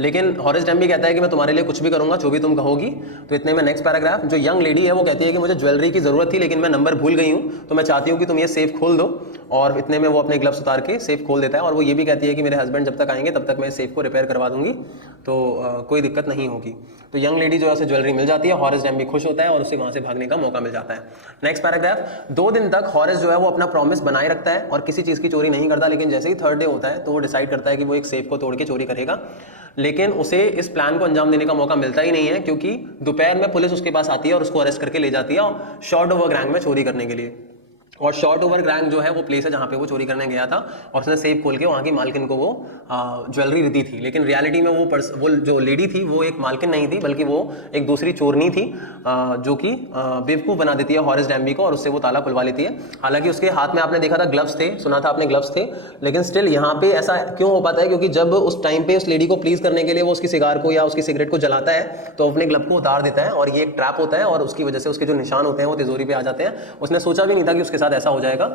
लेकिन हॉरेस डैम्बी कहता है कि मैं तुम्हारे लिए कुछ भी करूंगा जो भी तुम कहोगी। तो इतने में नेक्स्ट पैराग्राफ। जो यंग लेडी है वो कहती है कि मुझे ज्वेलरी की जरूरत थी लेकिन मैं नंबर भूल गई हूँ, तो मैं चाहती हूँ कि तुम ये सेफ खोल दो। और इतने में वो अपने ग्लव्स उतार के सेफ खोल देता है और वो ये भी कहती है कि मेरे हस्बैंड जब तक आएंगे तब तक मैं सेफ को रिपेयर करवा दूंगी, तो कोई दिक्कत नहीं होगी। तो यंग लेडी जो है उसे ज्वेलरी मिल जाती है, हॉरेस डैम्बी खुश होता है और उसे वहां से भागने का मौका मिल जाता है। Next paragraph. 2 दिन तक हॉरेस जो है वो अपना प्रॉमिस बनाए रखता है और किसी चीज़ की चोरी नहीं करता, लेकिन जैसे ही थर्ड डे होता है तो वो डिसाइड करता है कि वो एक सेफ को तोड़ के चोरी करेगा। लेकिन उसे इस प्लान को अंजाम देने का मौका मिलता ही नहीं है, क्योंकि दोपहर में पुलिस उसके पास आती है और उसको अरेस्ट करके ले जाती है शॉर्ट ओवर गैंग में चोरी करने के लिए। और शॉर्ट ओवर ग्रैंग जो है वो प्लेस है जहाँ पे वो चोरी करने गया था और उसने सेफ खोल के वहाँ की मालकिन को वो ज्वेलरी दी थी। लेकिन रियलिटी में वो जो लेडी थी वो एक मालकिन नहीं थी, बल्कि वो एक दूसरी चोरनी थी जो कि बेवकूफ़ बना देती है हॉरेस डैम्बी को और उससे वो ताला खुलवा लेती है। हालांकि उसके हाथ में आपने देखा था ग्लव्स थे, सुना था आपने ग्लव्स थे, लेकिन स्टिल यहाँ पे ऐसा क्यों हो पाता है? क्योंकि जब उस टाइम पे उस लेडी को प्लीज करने के लिए वो उसकी सिगार को या उसकी सिगरेट को जलाता है तो अपने ग्लव को उतार देता है और ये एक ट्रैप होता है और उसकी वजह से उसके जो निशान होते हैं वो तिजोरी पे आ जाते हैं। उसने सोचा भी नहीं था कि उसके साथ ऐसा हो जाएगा।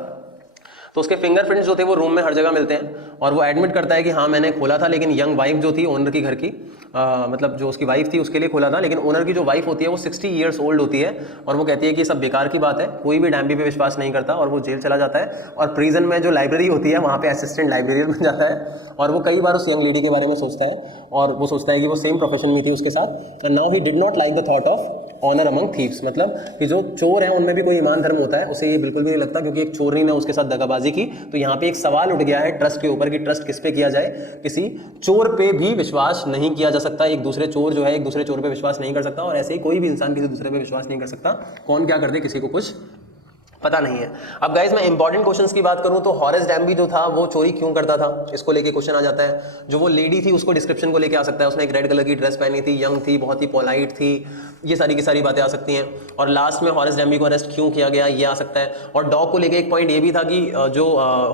तो उसके फिंगरप्रिंट्स जो थे वो रूम में हर जगह मिलते हैं और वो एडमिट करता है कि हाँ मैंने खोला था, लेकिन यंग वाइफ जो थी ओनर की घर की मतलब जो उसकी वाइफ थी उसके लिए खोला था, लेकिन ओनर की जो वाइफ होती है वो 60 ईयर्स ओल्ड होती है और वो कहती है कि सब बेकार की बात है, कोई भी डैम्बी पे विश्वास नहीं करता और वो जेल चला जाता है और प्रिजन में जो लाइब्रेरी होती है वहाँ पे असिस्टेंट लाइब्रेरियन बन जाता है और वो कई बार उस यंग लेडी के बारे में सोचता है और वो सोचता है कि वो सेम प्रोफेशन में थी उसके साथ। And now he did not like the thought of honour among thieves, मतलब कि जो चोर हैं उनमें भी कोई ईमान धर्म होता है, उसे ये बिल्कुल भी नहीं लगता क्योंकि एक चोरनी ने उसके साथ दगाबाजी की। तो यहाँ पे एक सवाल उठ गया है ट्रस्ट के ऊपर कि ट्रस्ट किस पे किया जाए। किसी चोर पे भी विश्वास नहीं किया जा सकता, एक दूसरे चोर जो है एक दूसरे चोर पे विश्वास नहीं कर सकता और ऐसे ही कोई भी इंसान किसी दूसरे पे विश्वास नहीं कर सकता। कौन क्या कर दे किसी को कुछ पता नहीं है। अब गाइज मैं इंपॉर्टेंट क्वेश्चंस की बात करूं तो हॉरेस डैम्बी जो था वो चोरी क्यों करता था, इसको लेके क्वेश्चन आ जाता है। जो वो लेडी थी उसको डिस्क्रिप्शन को लेके आ सकता है, उसने एक रेड कलर की ड्रेस पहनी थी, यंग थी, बहुत ही पोलाइट थी, ये सारी की सारी बातें आ सकती हैं। और लास्ट में हॉरेस डैम्बी को अरेस्ट क्यों किया गया ये आ सकता है। और डॉग को लेके एक पॉइंट ये भी था कि जो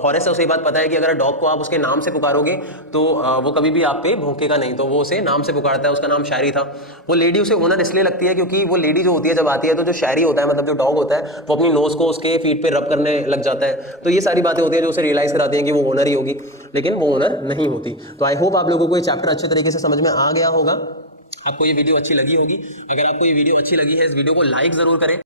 हॉरेस है उसे बात पता है कि अगर डॉग को आप उसके नाम से पुकारोगे तो वो कभी भी आप पे भौंकेगा नहीं, तो वो उसे नाम से पुकारता है। उसका नाम शायरी था। वो लेडी उसे ओनर इसलिए लगती है क्योंकि वो लेडी जो होती है जब आती है तो जो शायरी होता है मतलब जो डॉग होता है वो अपनी नोज को उसके फीट पे रब करने लग जाता है। तो ये सारी बातें होती हैं जो उसे रियलाइज कराती हैं कि वो ओनर ही होगी, लेकिन वो ओनर नहीं होती। तो आई होप आप लोगों को ये चैप्टर अच्छे तरीके से समझ में आ गया होगा, आपको ये वीडियो अच्छी लगी होगी। अगर आपको ये वीडियो अच्छी लगी है इस वीडियो को लाइक जरूर करें।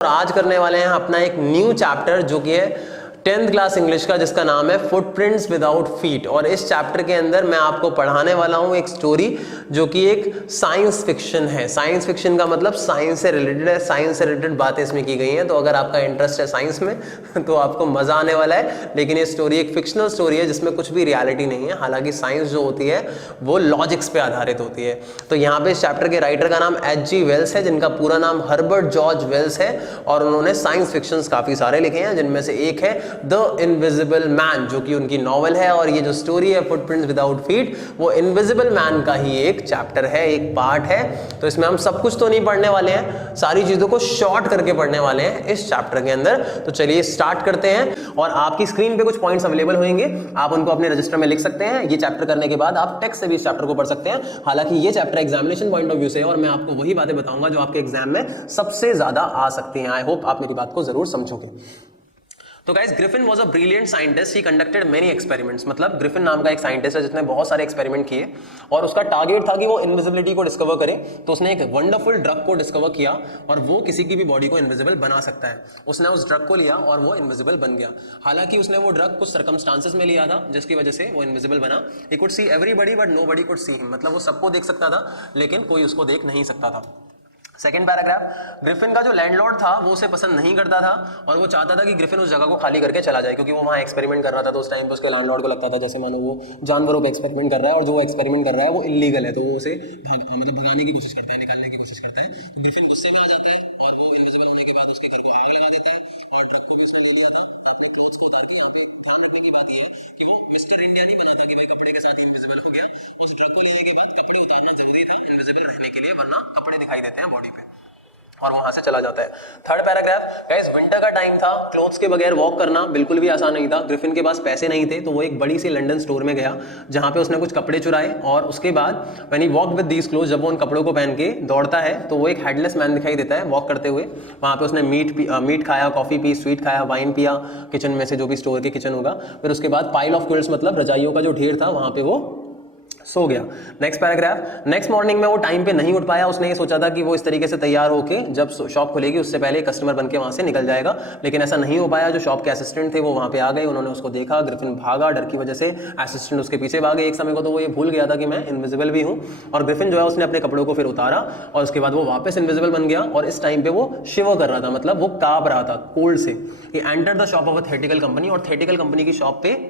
और आज करने वाले हैं अपना एक न्यू चैप्टर जो कि है 10th क्लास इंग्लिश का, जिसका नाम है फुटप्रिंट्स विदाउट फीट। और इस चैप्टर के अंदर मैं आपको पढ़ाने वाला हूं एक स्टोरी जो कि एक साइंस फिक्शन है। साइंस फिक्शन का मतलब साइंस से रिलेटेड है, साइंस से रिलेटेड बातें इसमें की गई हैं। तो अगर आपका इंटरेस्ट है साइंस में तो आपको मजा आने वाला है। लेकिन ये स्टोरी एक फिक्शनल स्टोरी है जिसमें कुछ भी रियलिटी नहीं है। हालांकि साइंस जो होती है वो लॉजिक्स पे आधारित होती है। तो यहाँ पे इस चैप्टर के राइटर का नाम H.G. वेल्स है, जिनका पूरा नाम हर्बर्ट जॉर्ज वेल्स है और उन्होंने साइंस फिक्शंस काफी सारे लिखे हैं, जिनमें से एक है द इनविजिबल मैन जो कि उनकी नॉवल है। और ये जो स्टोरी है फुटप्रिंट्स विदाउट फीट वो इनविजिबल मैन का ही एक चैप्टर है, एक पार्ट है। तो इसमें हम सब कुछ तो नहीं पढ़ने वाले हैं, सारी चीजों को शॉर्ट करके पढ़ने वाले हैं इस चैप्टर के अंदर। तो चलिए स्टार्ट करते हैं। और आपकी स्क्रीन पे कुछ पॉइंट्स अवेलेबल होंगे, आप उनको अपने रजिस्टर में लिख सकते हैं। ये चैप्टर करने के बाद आप टेक्स्ट से भी इस चैप्टर को पढ़ सकते हैं। हालांकि ये chapter examination point of view से है और मैं आपको वही बातें बताऊंगा जो आपके एग्जाम में सबसे ज्यादा आ सकती हैं। आई होप आप मेरी बात को जरूर समझोगे। तो guys Griffin was a brilliant scientist, he conducted many experiments. मतलब ग्रिफिन नाम का एक साइंटिस्ट है जिसने बहुत सारे एक्सपेरिमेंट किए और उसका टारगेट था कि वो इनविजिबिलिटी को डिस्कवर करे। तो उसने एक वंडरफुल ड्रग को डिस्कवर किया और वो किसी की भी बॉडी को इनविजिबल बना सकता है। उसने उस ड्रग को लिया और वो इनविजिबल बन गया। हालांकि उसने वो ड्रग कुछ सर्कमस्टांसेस में लिया था जिसकी वजह से वो इनविजिबल बना। He could see everybody but nobody could see him, मतलब वो सबको देख सकता था लेकिन कोई उसको देख नहीं सकता था। सेकेंड पैराग्राफ, ग्रिफिन का जो लैंडलॉर्ड था वो उसे पसंद नहीं करता था और वो चाहता था कि ग्रिफिन उस जगह को खाली करके चला जाए, क्योंकि वो वहाँ एक्सपेरिमेंट कर रहा था। तो उस टाइम पे उसके लैंडलॉर्ड को लगता था जैसे मानो वो जानवरों पे एक्सपेरिमेंट कर रहा है और जो वो एक्सपेरिमेंट कर रहा है वो इलीगल है, तो वो उसे मतलब भगाने की कोशिश करता है, निकालने की कोशिश करता है। तो ग्रिफिन गुस्से में आ जाता है और वो इनविजिबल होने के बाद उसके घर को आग लगा देता है और ट्रक को भी उसने ले लिया था। अपने क्लोथ्स को उतार के, यहाँ पे ध्यान रखने की बात यह है कि वो मिस्टर इंडिया नहीं बना था कि वह कपड़े के साथ इनविजिबल हो गया। उस ट्रक को लेने के बाद कपड़े उतारना जरूरी था इनविजिबल रहने के लिए, वरना कपड़े दिखाई देते हैं बॉडी पे, और वहां से चला जाता है। थर्ड पैराग्राफ, गाइस विंटर का टाइम था, क्लोथ्स के बगैर वॉक करना बिल्कुल भी आसान नहीं था। ग्रिफिन के पास पैसे नहीं थे तो वो एक बड़ी सी लंदन स्टोर में गया जहां पे उसने कुछ कपड़े चुराए और उसके बाद when he walk with these clothes, जब वो उन कपड़ों को पहन के दौड़ता है तो वो एक हेडलेस मैन दिखाई देता है वॉक करते हुए। वहां पे उसने मीट खाया, कॉफी पी, स्वीट खाया, वाइन पिया किचन में से, जो भी स्टोर के किचन होगा। फिर उसके बाद पाइल ऑफ क्विल्ट्स मतलब रजाइयों का जो ढेर था वहां पे वो सो गया। नेक्स्ट पैराग्राफ, नेक्स्ट मॉर्निंग में वो टाइम पे नहीं उठ पाया। उसने ये सोचा था कि वो इस तरीके से तैयार होके जब शॉप खुलेगी उससे पहले कस्टमर बनके वहां से निकल जाएगा, लेकिन ऐसा नहीं हो पाया। जो शॉप के असिस्टेंट थे वो वहां पे आ गए, उन्होंने उसको देखा। ग्रिफिन भागा, डर की वजह से असिस्टेंट उसके पीछे भागे। एक समय को तो वो ये भूल गया था कि मैं इनविजिबल भी हूँ। और ग्रिफिन जो है उसने अपने कपड़ों को फिर उतारा और उसके बाद वो वापस इनविजिबल बन गया। और इस टाइम पे वो शिवर कर रहा था, मतलब वो कांप रहा था कोल्ड से। He entered the shop of a theatrical company, और थिएटिकल कंपनी की शॉप पे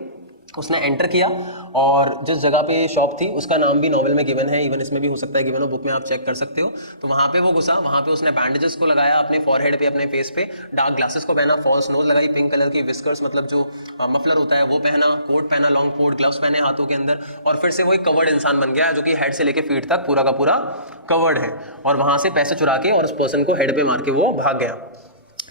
उसने एंटर किया और जिस जगह पे शॉप थी उसका नाम भी नॉवल में गिवन है, इवन इसमें भी हो सकता है गिवन हो, बुक में आप चेक कर सकते हो। तो वहाँ पे वो घुसा, वहाँ पे उसने बैंडेजेस को लगाया अपने फॉरहेड पे, अपने फेस पे, डार्क ग्लासेस को पहना, फॉल्स नोज लगाई, पिंक कलर की विस्कर्स मतलब जो मफलर होता है वो पहना, कोट पहना, लॉन्ग कोट, ग्लव्स पहने हाथों के अंदर, और फिर से वो एक कवर्ड इंसान बन गया जो कि हेड से लेके फीट तक पूरा का पूरा कवर्ड है। और वहाँ से पैसे चुरा के और उस पर्सन को हेड पे मार के वो भाग गया।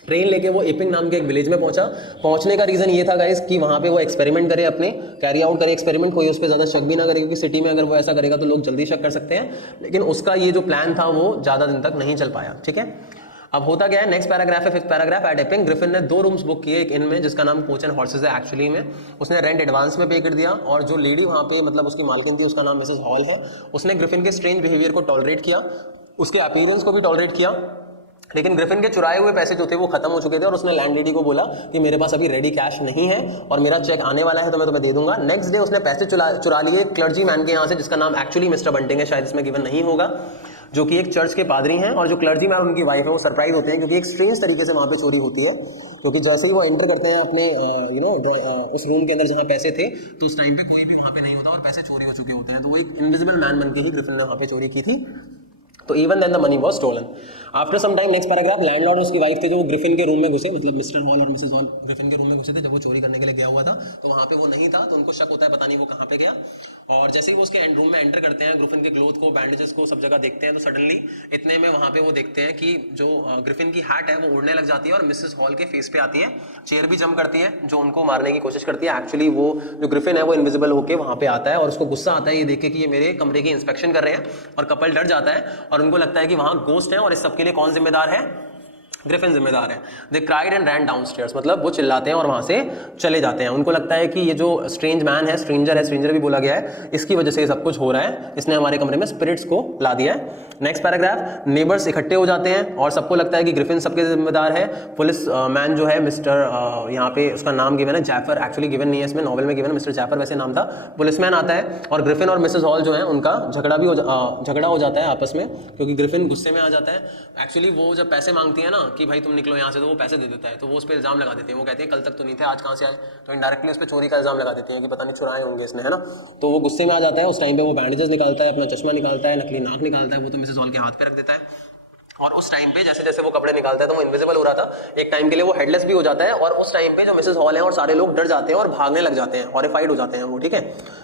ट्रेन लेके वो इपिंग नाम के एक विलेज में पहुंचा। पहुंचने का रीजन ये था गाइस कि वहां पे वो एक्सपेरिमेंट करे, अपने कैरी आउट करे एक्सपेरिमेंट, कोई उस पर ज्यादा शक भी ना करे, क्योंकि सिटी में अगर वो ऐसा करेगा तो लोग जल्दी शक कर सकते हैं। लेकिन उसका ये जो प्लान था वो ज्यादा दिन तक नहीं चल पाया। ठीक है, अब होता क्या है, नेक्स्ट पैराग्राफ है, 5th पैराग्राफ। एट इपिंग ग्रिफिन ने 2 रूम्स बुक किए, एक इन में जिसका नाम कोच एंड हॉर्सेस है एक्चुअली में, उसने रेंट एडवांस में पे कर दिया, और जो लेडी वहाँ पे मतलब उसकी मालकिन थी उसका नाम मिसेस हॉल है, उसने ग्रिफिन के स्ट्रेंज बिहेवियर को टॉलरेट किया, उसके अपीयरेंस को भी टॉलरेट किया। लेकिन ग्रिफिन के चुराए हुए पैसे जो थे वो खत्म हो चुके थे, और उसने लैंडलेडी को बोला कि मेरे पास अभी रेडी कैश नहीं है और मेरा चेक आने वाला है तो मैं तुम्हें दे दूंगा। नेक्स्ट डे उसने पैसे चुरा लिए क्लर्जी मैन के यहाँ से, जिसका नाम एक्चुअली मिस्टर बंटिंग है, शायद इसमें गिवन नहीं होगा, जो कि एक चर्च के पादरी हैं। और जो क्लर्जी मैन उनकी वाइफ है वो सरप्राइज होते हैं, क्योंकि एक स्ट्रेंज तरीके से वहाँ पे चोरी होती है, क्योंकि जैसे ही वो एंटर करते हैं अपने उस रूम के अंदर जहाँ पैसे थे, तो उस टाइम पे कोई भी वहाँ पे नहीं होता और पैसे चोरी हो चुके होते हैं। तो वो एक इनविजिबल मैन बन के ही ग्रिफिन ने वहाँ पे चोरी की थी। तो even then the money was stolen. After some time, next paragraph, landlord और उसकी वाइफ थे जो वो ग्रिफिन के रूम में घुसे, मतलब मिस्टर हॉल और मिसेस हॉल ग्रिफिन के रूम में घुसे थे जब वो चोरी करने के लिए गया हुआ था। तो वहाँ पे वो नहीं था, तो उनको शक होता है पता नहीं वो कहाँ पे गया। और जैसे ही वो उसके एंड रूम में एंटर करते हैं, ग्रिफिन के क्लोथ को, बैंडेजेस को, सब जगह देखते हैं, तो सडनली इतने में वहाँ पे वो देखते हैं कि जो ग्रिफिन की हैट है वो उड़ने लग जाती है और मिसेस हॉल के फेस पे आती है, चेयर भी जम करती है, जो उनको मारने की कोशिश करती है। एक्चुअली वो जो ग्रिफिन है वो इनविजिबल होकर वहाँ पे आता है और उसको गुस्सा आता है ये देख के कि ये मेरे कमरे की इंस्पेक्शन कर रहे हैं, और कपल डर जाता है और उनको लगता है कि वहाँ गोस्ट है, और इस सब के लिए कौन जिम्मेदार है, ग्रिफिन जिम्मेदार है। दे क्राइड एंड रैन डाउनस्टेयर्स, मतलब वो चिल्लाते हैं और वहां से चले जाते हैं। उनको लगता है कि ये जो स्ट्रेंज मैन है, स्ट्रेंजर भी बोला गया है, इसकी वजह से ये सब कुछ हो रहा है, इसने हमारे कमरे में स्पिरिट्स को ला दिया है। नेक्स्ट पैराग्राफ, नेबर्स इकट्ठे हो जाते हैं और सबको लगता है कि ग्रिफिन सबके जिम्मेदार है। पुलिस मैन जो है मिस्टर, यहाँ पे उसका नाम गिवन है जैफर, एक्चुअली गिवन नहीं है इसमें, नॉवल में गिवन है मिस्टर जैफर वैसे नाम था। पुलिसमैन आता है और ग्रिफिन और मिसेस हॉल जो है उनका झगड़ा हो जाता है आपस में, क्योंकि ग्रिफिन गुस्से में आ जाता है। एक्चुअली वो जब पैसे मांगती है ना कि भाई तुम निकलो यहाँ से, तो वो पैसे दे देता है, तो वो उस पर इल्जाम लगा देते हैं। वो कहते हैं कल तक तो नहीं थे, आज कहाँ से आए, तो इनडायरेक्टली उस पर चोरी का इल्जाम लगा देते हैं कि पता नहीं चुराए होंगे इसने, है ना। तो वो गुस्से में आ जाता है। उस टाइम पे वो बैंडेजेस निकालता है, अपना चश्मा निकालता है, नकली नाक निकालता है, वो तो मिसेस हॉल के हाथ पे रख देता है। और उस टाइम पे जैसे जैसे वो कपड़े निकालता है तो वो इनविजिबल हो रहा था, एक टाइम के लिए वो हेडलेस भी हो जाता है। और उस टाइम पे जो मिसेस हॉल है और सारे लोग डर जाते हैं और भागने लग जाते हैं, हॉरिफाइड हो जाते हैं वो, ठीक है,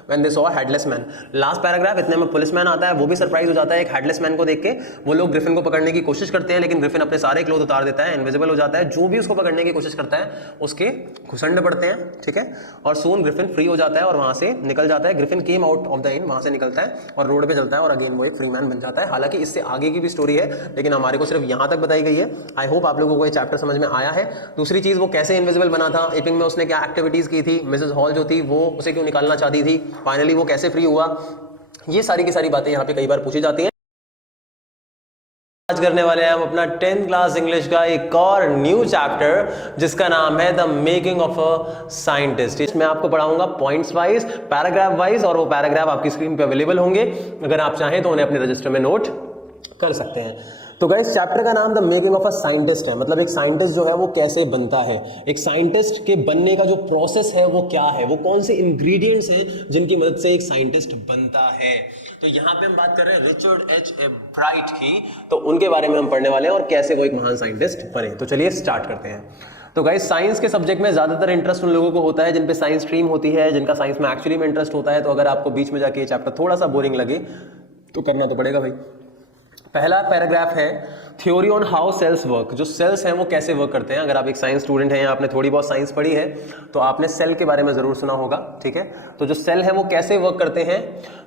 when they saw a headless man. Last paragraph, इतने में पुलिसमैन आता है, वो भी सरप्राइज हो जाता है एक हेडलेस मैन को देख के। वो लोग ग्रिफिन को पकड़ने की कोशिश करते हैं, लेकिन ग्रिफिन अपने सारे क्लोथ उतार देता है, इनविजिबल हो जाता है। जो भी उसको पकड़ने की कोशिश करता है उसके घुसंड पड़ते हैं, ठीक है, और सून ग्रिफिन फ्री हो जाता है और वहां से निकल जाता है। Griffin came out of the in, वहां से निकलता है और रोड पे चलता है और अगेन वो एक फ्री मैन बन जाता है। हालांकि इससे आगे की भी स्टोरी है, लेकिन हमारे को सिर्फ यहां तक बताई गई है। आई होप आप लोगों को ये चैप्टर समझ में आया है। दूसरी चीज, वो कैसे इनविजिबल बना था, इपिंग में उसने क्या एक्टिविटीज की थी, मिसेस हॉल जो थी वो उसे क्यों निकालना चाहती थी, फाइनली वो कैसे फ्री हुआ, ये सारी की सारी बातें यहाँ पे कई बार पूछी जाती हैं। आज करने वाले हैं हम अपना 10th क्लास इंग्लिश का एक और न्यू चैप्टर जिसका नाम है the making of a scientist. इसमें आपको पढ़ाऊंगा पॉइंट्स वाइज, पैराग्राफ वाइज, और वो पैराग्राफ आपकी स्क्रीन पे अवेलेबल होंगे, अगर आप चाहें तो उन्हें अपने रजिस्टर में नोट कर सकते हैं। तो गाइस, चैप्टर का नाम the making of a scientist है, मतलब एक साइंटिस्ट जो है वो कैसे बनता है, एक साइंटिस्ट के बनने का जो प्रोसेस है वो क्या है, वो कौन से इंग्रेडिएंट्स हैं जिनकी मदद से एक साइंटिस्ट बनता है। तो यहाँ पे हम बात कर रहे हैं रिचर्ड एच एब्राइट की, तो उनके बारे में हम पढ़ने वाले हैं और कैसे वो एक महान साइंटिस्ट बने। तो चलिए स्टार्ट करते हैं। तो गाइस, साइंस के सब्जेक्ट में ज्यादातर इंटरेस्ट उन लोगों को होता है जिन पे साइंस स्ट्रीम होती है, जिनका साइंस में एक्चुअली में इंटरेस्ट होता है। तो अगर आपको बीच में जाके ये चैप्टर थोड़ा सा बोरिंग लगे तो करना तो पड़ेगा भाई। पहला पैराग्राफ है theory on how cells work, जो सेल्स हैं वो कैसे वर्क करते हैं। अगर आप एक साइंस स्टूडेंट हैं या आपने थोड़ी बहुत साइंस पढ़ी है तो आपने सेल के बारे में जरूर सुना होगा, ठीक है। तो जो सेल है वो कैसे वर्क करते हैं,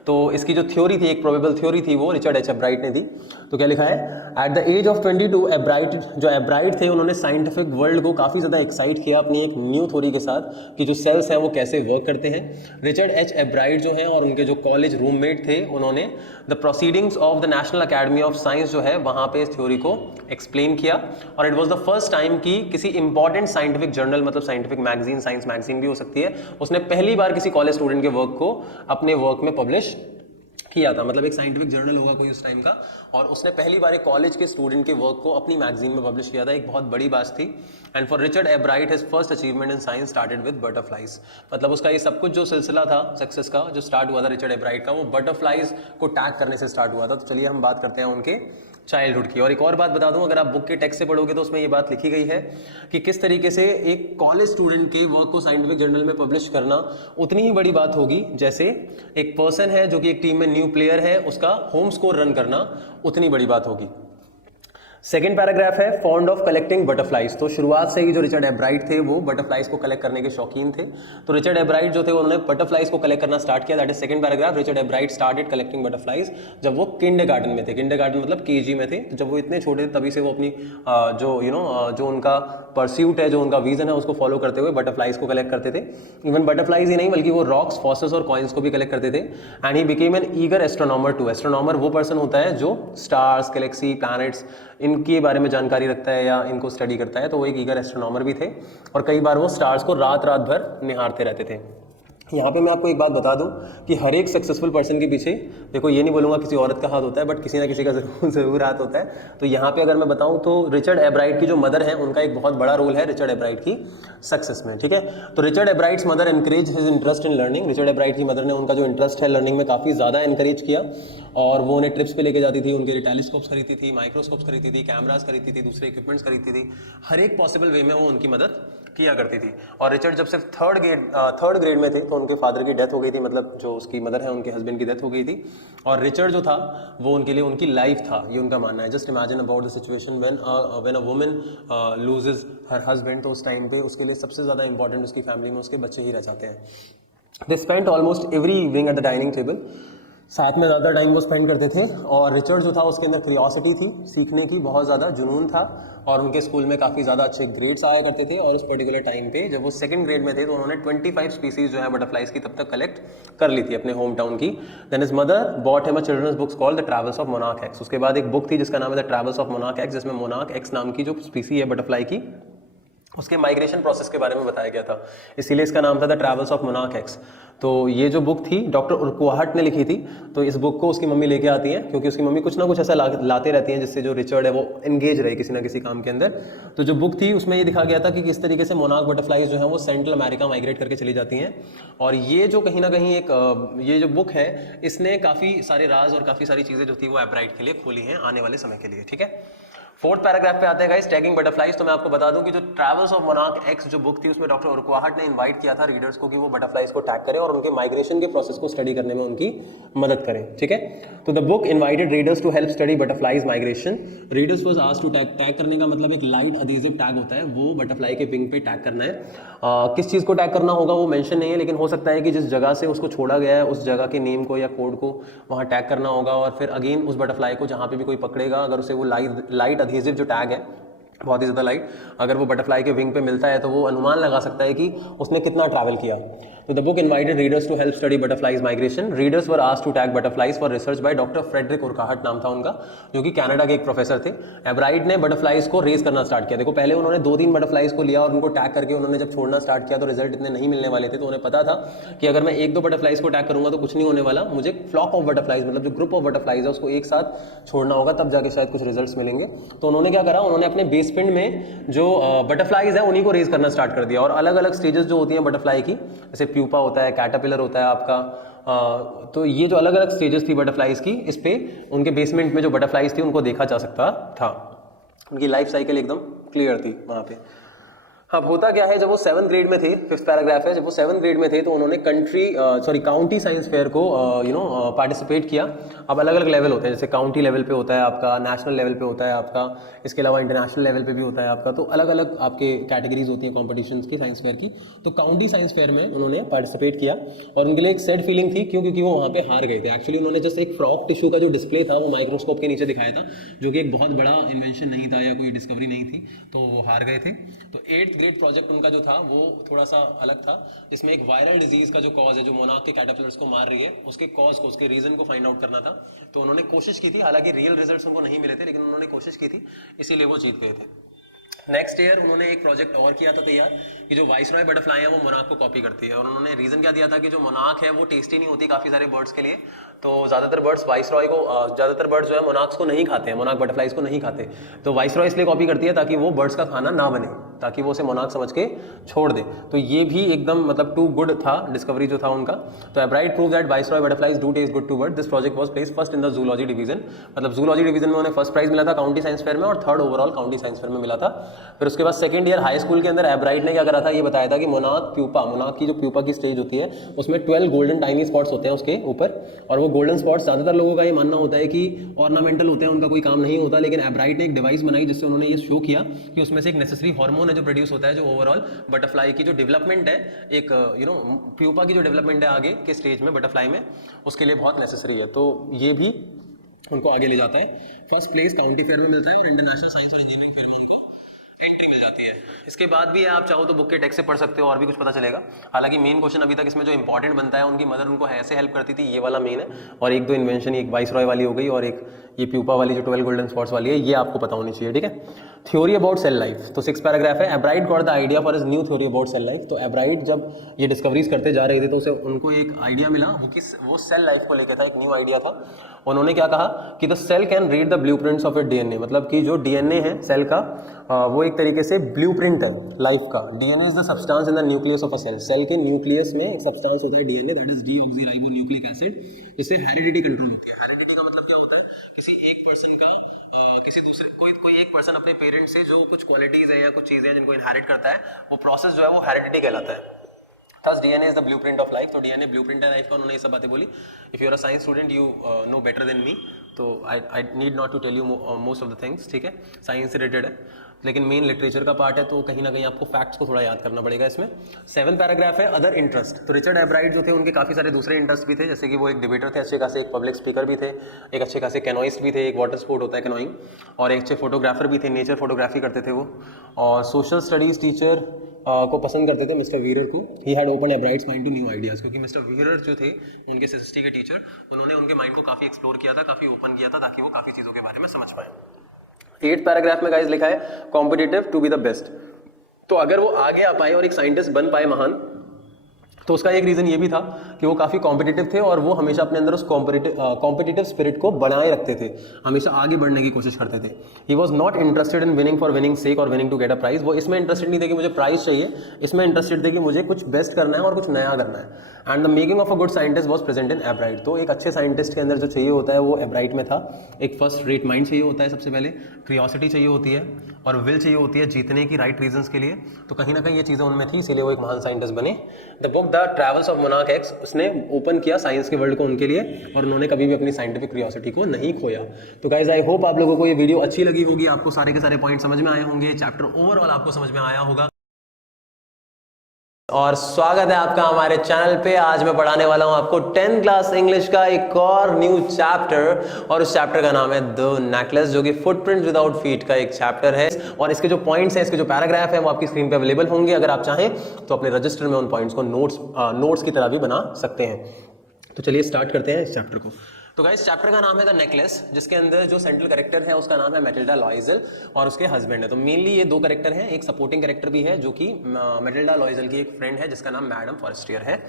तो इसकी जो थ्योरी थी, एक प्रोबेबल थ्योरी थी, वो रिचर्ड एच एब्राइट ने दी। तो क्या लिखा है, at the age of 22 Ebright, जो एब्राइट थे उन्होंने साइंटिफिक वर्ल्ड को काफी ज्यादा एक्साइट किया अपनी एक न्यू थ्योरी के साथ कि जो सेल्स हैं वो कैसे वर्क करते हैं। रिचर्ड एच एब्राइट जो है और उनके जो कॉलेज रूममेट थे, उन्होंने the proceedings of the national academy of science जो है वहां पे इस थ्योरी को एक्सप्लेन किया। और it was the first time कि किसी इंपॉर्टेंट साइंटिफिक जर्नल, मतलब साइंटिफिक मैगजीन, साइंस मैगजीन भी हो सकती है, उसने पहली बार किसी कॉलेज स्टूडेंट के वर्क को अपने वर्क में पब्लिश किया था, मतलब एक साइंटिफिक जर्नल होगा कोई उस टाइम का, और उसने पहली बार एक कॉलेज के स्टूडेंट के वर्क को अपनी मैगजीन में पब्लिश किया था, एक बहुत बड़ी बात थी। And for Richard एब्राइट his first achievement in science started with butterflies, मतलब उसका ये सब कुछ जो सिलसिला था सक्सेस का जो स्टार्ट हुआ था रिचर्ड एब्राइट का, वो बटरफ्लाइज को टैग करने से स्टार्ट हुआ था। तो चलिए हम बात करते हैं उनके चाइल्डहुड की। और एक और बात बता दूं, अगर आप बुक के टेक्स्ट से पढ़ोगे तो उसमें ये बात लिखी गई है कि किस तरीके से एक कॉलेज स्टूडेंट के वर्क को साइंटिफिक जर्नल में पब्लिश करना उतनी ही बड़ी बात होगी जैसे एक पर्सन है जो कि एक टीम में न्यू प्लेयर है उसका होम स्कोर रन करना उतनी बड़ी बात होगी। सेकेंड पैराग्राफ है फॉन्ड ऑफ कलेक्टिंग बटरफ्लाइज। तो शुरुआत से ही जो रिचर्ड एब्राइट थे वो बटरफ्लाइज को कलेक्ट करने के शौकीन थे। तो रिचर्ड एब्राइट जो थे उन्होंने बटरफ्लाइज को कलेक्ट करना स्टार्ट किया। That is second paragraph. Richard एब्राइट started collecting butterflies जब वो किंडरगार्टन में थे। किंडरगार्टन मतलब केजी में थे। तो जब वो इतने छोटे थे तभी से वो अपनी जो उनका परस्यूट है, जो उनका विजन है, उसको फॉलो करते हुए बटरफ्लाइज को कलेक्ट करते थे। इवन बटरफ्लाइज ही नहीं बल्कि वो रॉक्स, फॉसिल्स और कॉइन्स को भी कलेक्ट करते थे। And he became an eager astronomer too. Astronomer वो पर्सन होता है जो स्टार्स, गैलेक्सी, प्लैनेट्स इनके बारे में जानकारी रखता है या इनको स्टडी करता है। तो वो एक ईगर एस्ट्रोनॉमर भी थे और कई बार वो स्टार्स को रात रात भर निहारते रहते थे। यहाँ पे मैं आपको एक बात बता दूं कि हर एक सक्सेसफुल पर्सन के पीछे, देखो ये नहीं बोलूँगा किसी औरत का हाथ होता है, बट किसी ना किसी का जरूर हाथ होता है। तो यहाँ पे अगर मैं बताऊं तो रिचर्ड एब्राइट की जो मदर है उनका एक बहुत बड़ा रोल है रिचर्ड एब्राइट की सक्सेस में। ठीक है, तो Richard Ebright's mother encourage his interest in learning. Richard Ebright की मदर ने उनका जो इंटरेस्ट है लर्निंग में काफ़ी ज़्यादा एनकरेज किया और वो उन्हें ट्रिप्स पे लेके जाती थी, उनके लिए टेलीस्कोप्स खरीदती थी, माइक्रोस्कोप्स खरीदती थी, कैमरास खरीदती थी, दूसरे इक्विपमेंट्स खरीदती थी। हर एक पॉसिबल वे में वो उनकी मदद किया करती थी। और रिचर्ड जब सिर्फ थर्ड ग्रेड में थे तो उनके फादर की डेथ हो गई थी, मतलब जो उसकी मदर है उनके हस्बैंड की डेथ हो गई थी। और रिचर्ड जो था वो उनके लिए उनकी लाइफ था, ये उनका मानना है। Just imagine about the situation when a woman loses her husband, तो उस टाइम पे उसके लिए सबसे ज़्यादा इंपॉर्टेंट उसकी फैमिली में उसके बच्चे ही रह जाते हैं। They spent almost every evening at the dining table. साथ में ज़्यादा टाइम वो स्पेंड करते थे। और रिचर्ड जो था उसके अंदर क्यूरियोसिटी थी, सीखने की बहुत ज़्यादा जुनून था और उनके स्कूल में काफ़ी ज़्यादा अच्छे ग्रेड्स आया करते थे। और उस पर्टिकुलर टाइम पे जब वो सेकंड ग्रेड में थे तो उन्होंने 25 स्पीसीज जो है बटरफ्लाइज की तब तक कलेक्ट कर ली थी अपने होम टाउन की। Then his mother bought him a children's books called the travels of monarch X. उसके बाद एक बुक थी जिसका नाम है the travels of monarch X, जिसमें मोनार्क एक्स नाम की जो स्पीसी है बटरफ्लाई की उसके माइग्रेशन प्रोसेस के बारे में बताया गया था, इसीलिए इसका नाम था the travels of monarch x. तो ये जो बुक थी डॉक्टर उरकुहाट ने लिखी थी। तो इस बुक को उसकी मम्मी लेके आती है क्योंकि उसकी मम्मी कुछ ना कुछ ऐसा लाते रहती हैं जिससे जो रिचर्ड है वो एंगेज रहे किसी ना किसी काम के अंदर। तो जो बुक थी उसमें ये दिखा गया था कि किस तरीके से मोनार्क बटरफ्लाइज जो है वो सेंट्रल अमेरिका माइग्रेट करके चली जाती हैं। और ये जो कहीं ना कहीं ये जो बुक है इसने काफ़ी सारे राज और काफ़ी सारी चीज़ें जो थी वो एब्राइट के लिए खोली हैं आने वाले समय के लिए। ठीक है, फोर्थ पैराग्राफ पे आते हैं गाइस, टैगिंग बटरफ्लाइज। तो मैं आपको बता दूं कि जो ट्रैवल्स ऑफ मोनार्क एक्स जो बुक थी उसमें डॉक्टर उरकुहाट ने इनवाइट किया था रीडर्स को कि वो बटरफ्लाइज को टैग करें और उनके माइग्रेशन के प्रोसेस को स्टडी करने में उनकी मदद करें। ठीक है, तो the book invited readers to help study butterflies migration. Readers was asked to tag करने का मतलब एक लाइट अधेसिव टैग होता है, वो बटरफ्लाई के विंग पे टैग करना है। किस चीज़ को टैग करना होगा वो मेंशन नहीं है, लेकिन हो सकता है कि जिस जगह से उसको छोड़ा गया है उस जगह के नेम को या कोड को वहाँ टैग करना होगा। और फिर अगेन उस बटरफ्लाई को जहाँ पे भी कोई पकड़ेगा अगर उसे वो लाइट अधेसिव जो टैग है बहुत ही ज़्यादा लाइट अगर वो बटरफ्लाई के विंग पे मिलता है तो वो अनुमान लगा सकता है कि उसने कितना ट्रैवल किया। तो the book invited readers to help study butterflies migration. Readers were asked to tag butterflies for research by doctor Frederick Urquhart नाम था उनका, जो कि कनाडा के एक प्रोफेसर थे। एब्राइट ने बटरफ्लाइज को रेस करना स्टार्ट किया। देखो पहले उन्होंने 2-3 बटरफ्लाइज को लिया और उनको टैग करके उन्होंने जब छोड़ना स्टार्ट किया तो रिजल्ट इतने नहीं मिलने वाले थे। तो उन्हें पता था कि अगर मैं 1-2 बटरफ्लाइज को टैग करूंगा तो कुछ नहीं होने वाला, मुझे फ्लॉक ऑफ बटरफ्लाइज मतलब जो ग्रुप ऑफ बटरफ्लाइज है उसको एक साथ छोड़ना होगा, तब जाके शायद कुछ रिजल्ट्स मिलेंगे। तो उन्होंने क्या करा, उन्होंने अपने बेसमेंट में जो बटरफ्लाइज है उन्हीं को रेज करना स्टार्ट कर दिया। और अलग अलग स्टेजेस जो होती हैं बटरफ्लाई की, जैसे प्यूपा होता है, कैटरपिलर होता है आपका, तो ये जो अलग अलग स्टेजेस थी बटरफ्लाइज की, इस पे उनके बेसमेंट में जो बटरफ्लाइज थी उनको देखा जा सकता था। उनकी लाइफ साइकिल एकदम क्लियर थी वहाँ पे। अब होता क्या है, जब वो 7th ग्रेड में थे, 5th पैराग्राफ है, जब वो 7th ग्रेड में थे तो उन्होंने काउंटी साइंस फेयर को पार्टिसिपेट किया। अब अलग अलग लेवल होते हैं, जैसे काउंटी लेवल पे होता है आपका, नेशनल लेवल पे होता है आपका, इसके अलावा इंटरनेशनल लेवल पे भी होता है आपका। तो अलग अलग आपके कैटेगरीज होती हैं कॉम्पिटिशन्स की साइंस फेयर की। तो काउंटी साइंस फेयर में उन्होंने पार्टिसिपेट किया और उनके लिए एक सैड फीलिंग थी, क्योंकि वो वहाँ पे हार गए थे। एक्चुअली उन्होंने जस्ट एक फ्रॉग टिश्यू का जो डिस्प्ले था वो माइक्रोस्कोप के नीचे दिखाया था, जो कि एक बहुत बड़ा इन्वेंशन नहीं था या कोई डिस्कवरी नहीं थी, तो वो हार गए थे। तो 8th ग्रेड प्रोजेक्ट उनका जो था वो थोड़ा सा अलग था, जिसमें एक वायरल डिजीज का जो कॉज है, जो मोनार्क के कैटरपिलर्स को मार रही है, उसके कॉज को, उसके रीजन को फाइंड आउट करना था। तो उन्होंने कोशिश की थी, हालांकि रियल रिजल्ट्स उनको नहीं मिले थे, लेकिन उन्होंने कोशिश की थी, इसीलिए वो जीत गए थे। नेक्स्ट ईयर उन्होंने एक प्रोजेक्ट और किया था तैयार कि जो वाइसरॉय बटरफ्लाई है वो मोनाक को कॉपी करती है, और उन्होंने रीजन क्या दिया था कि जो मोनाक है वो टेस्टी नहीं होती काफी सारे बर्ड्स के लिए, तो ज्यादातर बर्ड्स वाइसरॉय को ज्यादातर बर्ड्स जो है मोनाक्स को नहीं खाते हैं, मोनाक बटरफ्लाइज को नहीं खाते, तो वाइसरॉय इसलिए कॉपी करती है ताकि वो बर्ड्स का खाना ना बने, ताकि वो उसे मोनाक समझ के छोड़ दे। तो ये भी एकदम मतलब टू गुड था डिस्कवरी जो था उनका। तो Ebright prove that viceroy butterflies do taste good to bird. This project was placed first in the zoology division, मतलब जूलॉजी डिवीजन में उन्हें फर्स्ट प्राइज मिला था काउंटी साइंस फेयर में, और third overall county science fair में मिला था। फिर उसके बाद सेकंड ईयर हाई स्कूल के अंदर एब्राइट ने क्या करा था, ये बताया था कि मोनाक प्यूपा, मोनाक की जो प्यूपा की स्टेज होती है उसमें 12 गोल्डन टाइनी स्पॉट्स होते हैं उसके ऊपर, और वो गोल्डन स्पॉट्स ज्यादातर लोगों का ये मानना होता है कि ऑर्नामेंटल होते हैं, उनका कोई काम नहीं होता, लेकिन एब्राइट ने एक डिवाइस बनाई जिससे उन्होंने ये शो किया कि उसमें से एक नेसेसरी हार्मोन है जो प्रोड्यूस होता है, जो ओवरऑल बटरफ्लाई की जो डेवलपमेंट है, एक प्यूपा की जो डेवलपमेंट है आगे के स्टेज में बटरफ्लाई में, उसके लिए बहुत नेसेसरी है। तो ये भी उनको आगे ले जाता है। फर्स्ट प्लेस काउंटी फेयर में मिलता है और इंटरनेशनल साइंस और इंजीनियरिंग फेयर में उनको एंट्री मिल जाती है। इसके बाद भी आप चाहो तो बुक के टेक्स्ट से पढ़ सकते हो और भी कुछ पता चलेगा। हालांकि मेन क्वेश्चन अभी तक इसमें जो इंपॉर्टेंट बनता है, उनकी मदर उनको ऐसे हेल्प करती थी, ये वाला मेन है, और एक दो इन्वेंशन, एक वाइसरॉय वाली हो गई और एक ये प्यूपा वाली जो 12 गोल्डन स्पॉट्स वाली है, ये आपको पता होनी चाहिए, ठीक है। थ्योरी अबाउट सेल लाइफ, तो 6 पैराग्राफ है। Ebright got the idea for his new theory about cell life. तो एब्राइट जब ये डिस्कवरीज करते जा रहे थे तो उसे उनको एक आइडिया मिला, वो सेल लाइफ को लेकर था, एक न्यू आइडिया था। उन्होंने क्या कहा कि the cell can read the blueprints of it DNA, मतलब कि जो डीएनए है सेल का वो एक तरीके से ब्लूप्रिंट है लाइफ का। DNA is the substance in the nucleus of a cell. Cell के न्यूक्लियस में एक सब्सटेंस होता है DNA, that is deoxyribonucleic acid. इससे हेरिडिटी कंट्रोल होती है। हेरिडिटी का मतलब क्या होता है, किसी एक पर्सन का किसी दूसरे कोई एक पर्सन अपने पेरेंट से जो कुछ क्वालिटीज है या कुछ चीजें हैं जिनको इनहेरिट करता है, वो प्रोसेस जो है वो हेरिडिटी कहलाता है। Thus DNA is the blueprint of life। तो DNA blueprint है लाइफ का, उन्होंने ये सब बातें बोली। If you are a science student you know better than me, तो I need not to tell you most of the things, ठीक है, साइंस से रिलेटेड है, लेकिन मेन लिटरेचर का पार्ट है तो कहीं ना कहीं आपको फैक्ट्स को थोड़ा याद करना पड़ेगा इसमें। 7 पैराग्राफ है अदर इंटरेस्ट। तो रिचर्ड एब्राइट जो थे उनके काफ़ी सारे दूसरे इंटरेस्ट भी थे, जैसे कि वो एक डिबेटर थे अच्छे खासे, एक पब्लिक स्पीकर भी थे, एक अच्छे खासे कैनोइस्ट भी थे, एक वाटर स्पोर्ट होता है कैनोइंग, और एक अच्छे फोटोग्राफर भी थे, नेचर फोटोग्राफी करते थे वो, और सोशल स्टडीज टीचर को पसंद करते थे मिस्टर वीरर को। He had open Ebright's mind to new ideas, क्योंकि मिस्टर वीरर जो थे उनके सिस्टी के टीचर, उन्होंने उनके माइंड को काफ़ी एक्सप्लोर किया था, काफ़ी ओपन किया था, ताकि वो काफ़ी चीज़ों के बारे में समझ पाए। 8 पैराग्राफ में गाइस लिखा है competitive to be the best. तो अगर वो आगे आ पाए और एक साइंटिस्ट बन पाए महान, तो उसका एक रीजन ये भी था कि वो काफी कॉम्पिटिटिव थे और वो हमेशा अपने अंदर उस कॉम्पिटिटिव स्पिरिट को बनाए रखते थे, हमेशा आगे बढ़ने की कोशिश करते थे। He was not interested in winning for winning sake और winning to get a prize. वो इसमें इंटरेस्टेड नहीं थे कि मुझे प्राइज चाहिए, इसमें इंटरेस्टेड थे कि मुझे कुछ बेस्ट करना है और कुछ नया करना है। And the making of a good scientist was present in एब्राइट। तो एक अच्छे साइंटिस्ट के अंदर जो चाहिए होता है वो एब्राइट में था। एक फर्स्ट रेट माइंड चाहिए होता है सबसे पहले, क्रियोसिटी चाहिए होती है, और विल चाहिए होती है जीतने की राइट रीजंस के लिए। तो कहीं ना कहीं ये चीज़ें उनमें थी, इसीलिए वो एक महान साइंटिस्ट बने। The book the travels of monarch x, उसने ओपन किया साइंस के वर्ल्ड को उनके लिए, और उन्होंने कभी भी अपनी साइंटिफिक क्यूरियोसिटी को नहीं खोया। तो गाइज आई होप आप लोगों को ये वीडियो अच्छी लगी होगी, आपको सारे के सारे पॉइंट समझ में आए होंगे, चैप्टर ओवरऑल आपको समझ में आया होगा। और स्वागत है आपका हमारे चैनल पे। आज मैं पढ़ाने वाला हूं आपको 10th क्लास इंग्लिश का एक और न्यू चैप्टर, और उस चैप्टर का नाम है द नेकलेस, जो कि फुटप्रिंट विदाउट फीट का एक चैप्टर है। और इसके जो पॉइंट्स हैं, इसके जो पैराग्राफ है, वो आपकी स्क्रीन पे अवेलेबल होंगे। अगर आप चाहें तो अपने रजिस्टर में उन पॉइंट्स को नोट्स की तरह भी बना सकते हैं। तो चलिए स्टार्ट करते हैं इस चैप्टर को। तो गाइस चैप्टर का नाम है द नेकलेस, जिसके अंदर जो सेंट्रल कैरेक्टर है उसका नाम है मैटिल्डा लॉइजल, और उसके हस्बैंड है। तो मेनली ये 2 कैरेक्टर हैं, एक सपोर्टिंग कैरेक्टर भी है जो कि मैटिल्डा लॉइजल की एक फ्रेंड है जिसका नाम मैडम फॉरेस्टियर है।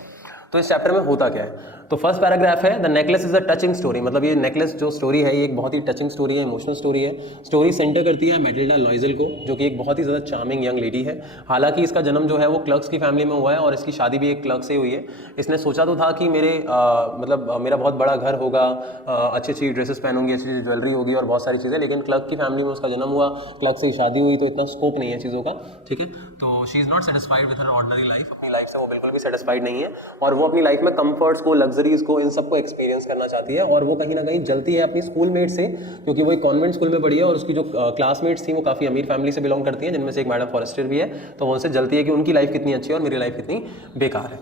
तो इस चैप्टर में होता क्या है, तो फर्स्ट पैराग्राफ है the necklace is a touching story. मतलब ये नेकलेस जो स्टोरी है ये एक बहुत ही टचिंग स्टोरी है, इमोशनल स्टोरी है। स्टोरी सेंटर करती है मैटिल्डा लॉइजल को, जो कि एक बहुत ही ज़्यादा चार्मिंग यंग लेडी है। हालांकि इसका जन्म जो है वो क्लर्क्स की फैमिली में हुआ है, और इसकी शादी भी एक क्लर्क से हुई है। इसने सोचा तो था कि मेरा बहुत बड़ा घर होगा, अच्छी अच्छी ड्रेसेस पहनूंगी, अच्छी अच्छी ज्वेलरी होगी और बहुत सारी चीज़ें, लेकिन क्लर्क की फैमिली में उसका जन्म हुआ, क्लर्क से शादी हुई, तो इतना स्कोप नहीं है चीज़ों का, ठीक है। तो she is not satisfied with her ordinary life, अपनी लाइफ से वो बिल्कुल भी सेटिस्फाइड नहीं है, और वो अपनी लाइफ में कंफर्ट्स को, लग्जरीज को, इन सबको एक्सपीरियंस करना चाहती है। और वो कहीं ना कहीं जलती है अपनी स्कूलमेट से, क्योंकि वो एक कॉन्वेंट स्कूल में पढ़ी है और उसकी जो क्लासमेट्स थी वो काफ़ी अमीर फैमिली से बिलोंग करती हैं, जिनमें से एक मैडम फॉरेस्टर भी है। तो वो उनसे जलती है कि उनकी लाइफ कितनी अच्छी है और मेरी लाइफ कितनी बेकार है।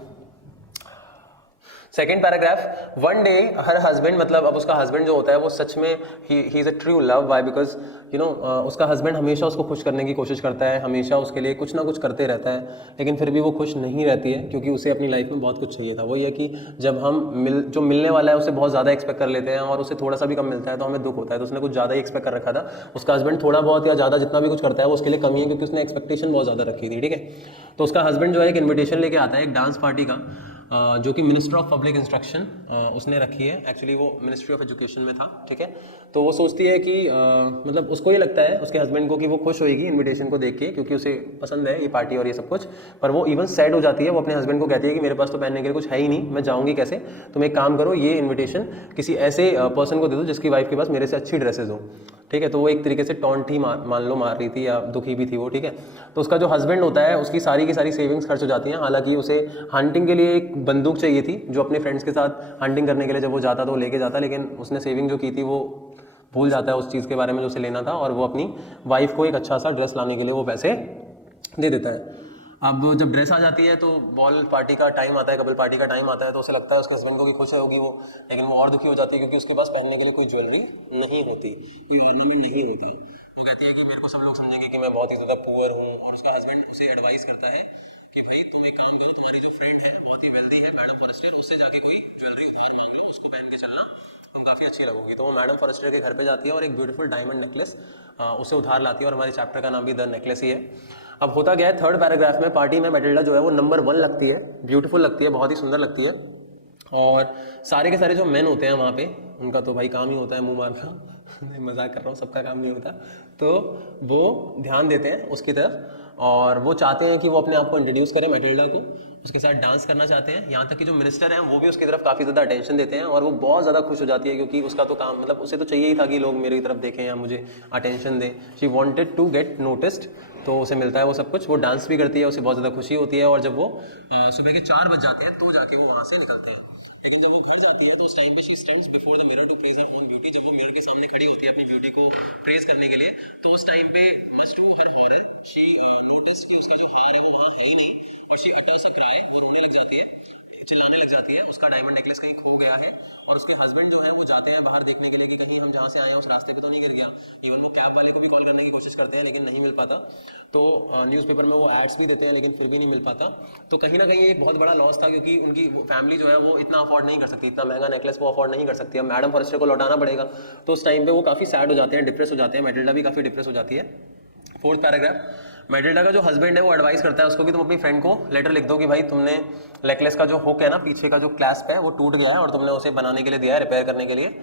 Second paragraph, one day her husband, मतलब अब उसका हस्बैंड जो होता है वो सच में he is a true love, why because you know उसका हस्बैंड हमेशा उसको खुश करने की कोशिश करता है, हमेशा उसके लिए कुछ ना कुछ करते रहता है, लेकिन फिर भी वो खुश नहीं रहती है क्योंकि उसे अपनी लाइफ में बहुत कुछ चाहिए था। वही है कि जब हम जो मिलने वाला है उसे बहुत ज़्यादा एक्सपेक्ट कर लेते हैं और उसे थोड़ा सा भी कम मिलता है तो हमें दुख होता है। तो उसने कुछ ज़्यादा ही एक्सपेक्ट कर रखा था, उसका हस्बैंड थोड़ा बहुत या ज़्यादा जितना भी कुछ करता है वो उसके लिए कमी है क्योंकि उसने एक्सपेक्टेशन बहुत ज़्यादा रखी थी, ठीक है। तो उसका हस्बैंड जो है एक इन्विटेशन लेके आता है एक डांस पार्टी का, जो कि मिनिस्टर ऑफ पब्लिक इंस्ट्रक्शन उसने रखी है, एक्चुअली वो मिनिस्ट्री ऑफ एजुकेशन में था, ठीक है। तो वो सोचती है कि मतलब उसको ये लगता है उसके हस्बैंड को कि वो खुश होएगी इनविटेशन को देख के क्योंकि उसे पसंद है ये पार्टी और ये सब कुछ, पर वो इवन सैड हो जाती है। वो अपने हस्बैंड को कहती है कि मेरे पास तो पहनने के लिए कुछ है ही नहीं, मैं जाऊँगी कैसे, तुम एक काम करो ये इन्विटेशन किसी ऐसे पर्सन को दे दो जिसकी वाइफ के पास मेरे से अच्छी ड्रेसेज हो, ठीक है। तो वो एक तरीके से टॉन्ट ही मान लो मार रही थी या दुखी भी थी वो, ठीक है। तो उसका जो हस्बैंड होता है उसकी सारी की सारी सेविंग्स खर्च हो जाती हैं। हालांकि उसे हंटिंग के लिए एक बंदूक चाहिए थी जो अपने फ्रेंड्स के साथ हंटिंग करने के लिए जब वो जाता तो वो लेके जाता, लेकिन उसने सेविंग जो की थी वो भूल जाता है उस चीज़ के बारे में जो उसे लेना था, और वो अपनी वाइफ को एक अच्छा सा ड्रेस लाने के लिए वो पैसे दे देता है। अब जब ड्रेस आ जाती है तो बॉल पार्टी का टाइम आता है, कपल पार्टी का टाइम आता है, तो उसे लगता है उसके हस्बैंड को भी खुश होगी वो, लेकिन वो और दुखी हो जाती है क्योंकि उसके पास पहनने के लिए कोई ज्वेलरी नहीं होती, कोई ऑर्नामेंट नहीं होती। वो कहती है कि मेरे को सब लोग समझेंगे कि मैं बहुत ही ज़्यादा पुअर हूँ, और उसका हस्बैंड उसे एडवाइस करता है कि भाई तुम एक काम करो, तुम्हारी जो फ्रेंड है बहुत ही वेल्दी है मैडम फॉरेस्टर, उससे जाके कोई ज्वेलरी उधार मांग लो, उसको पहन के चलना, तुम काफ़ी अच्छी लगोगी। तो वो मैडम फॉरेस्टर के घर पे जाती है और एक ब्यूटीफुल डायमंड नेकलेस उसे उधार लाती है, और हमारे चैप्टर का नाम भी द नेकलेस ही है। अब होता क्या है, थर्ड पैराग्राफ में पार्टी में मैटिल्डा जो है वो नंबर 1 लगती है, ब्यूटीफुल लगती है, बहुत ही सुंदर लगती है, और सारे के सारे जो मेन होते हैं वहाँ पे उनका तो भाई काम ही होता है मुंह मारना मैं मजाक कर रहा हूँ, सबका काम नहीं होता, तो वो ध्यान देते हैं उसकी तरफ और वो चाहते हैं कि वो अपने आप को इंट्रोड्यूस करें मैटिल्डा को, उसके साथ डांस करना चाहते हैं। यहाँ तक कि जो मिनिस्टर हैं वो भी उसकी तरफ काफ़ी ज़्यादा अटेंशन देते हैं और वो बहुत ज़्यादा खुश हो जाती है क्योंकि उसका तो काम, मतलब उसे तो चाहिए ही था कि लोग मेरी तरफ देखें या मुझे अटेंशन दें। She wanted to get noticed, तो उसे मिलता है वो सब कुछ, वो डांस भी करती है, उसे बहुत ज़्यादा खुशी होती है। और जब वो सुबह के 4 बज जाते हैं तो जाके वो वहाँ से निकलते हैं। लेकिन जब वो घर जाती है तो उस टाइम पे she stands before the mirror to praise her own beauty. जब वो मिरर के सामने खड़ी होती है अपनी ब्यूटी को प्रेज करने के लिए, तो उस टाइम पे much to her horror she notice कि उसका जो हार है वो वहाँ है ही नहीं, और शी अटर्स अ क्राई, वो रोने लग जाती है, चिल्लाने लग जाती है, उसका डायमंड नेकलेस कहीं खो गया है। और उसके हस्बैंड जो है वो जाते हैं बाहर देखने के लिए कि कहीं हम जहाँ से आए हैं उस रास्ते पे तो नहीं गिर गया। इवन वो कैब वाले को भी कॉल करने की कोशिश करते हैं लेकिन नहीं मिल पाता। तो न्यूज़पेपर में वो एड्स भी देते हैं लेकिन फिर भी नहीं मिल पाता। तो कहीं ना कहीं एक बहुत बड़ा लॉस था क्योंकि उनकी फैमिली जो है वो इतना अफोर्ड नहीं कर सकती, इतना महंगा नेकलेस वो अफोर्ड नहीं कर सकती। अब मैडम फॉरेस्टर को लौटाना पड़ेगा, तो उस टाइम पे वो काफ़ी सैड हो जाते हैं, डिप्रेस हो जाते हैं, मैटिल्डा भी काफ़ी डिप्रेस हो जाती है। फोर्थ पैराग्राफ, मैटिल्डा का जो हस्बैंड है वो एडवाइस करता है उसको कि तुम अपनी फ्रेंड को लेटर लिख दो कि भाई तुमने नेकलेस का जो हुक है ना, पीछे का जो क्लैस्प है वो टूट गया है और तुमने उसे बनाने के लिए दिया है, रिपेयर करने के लिए।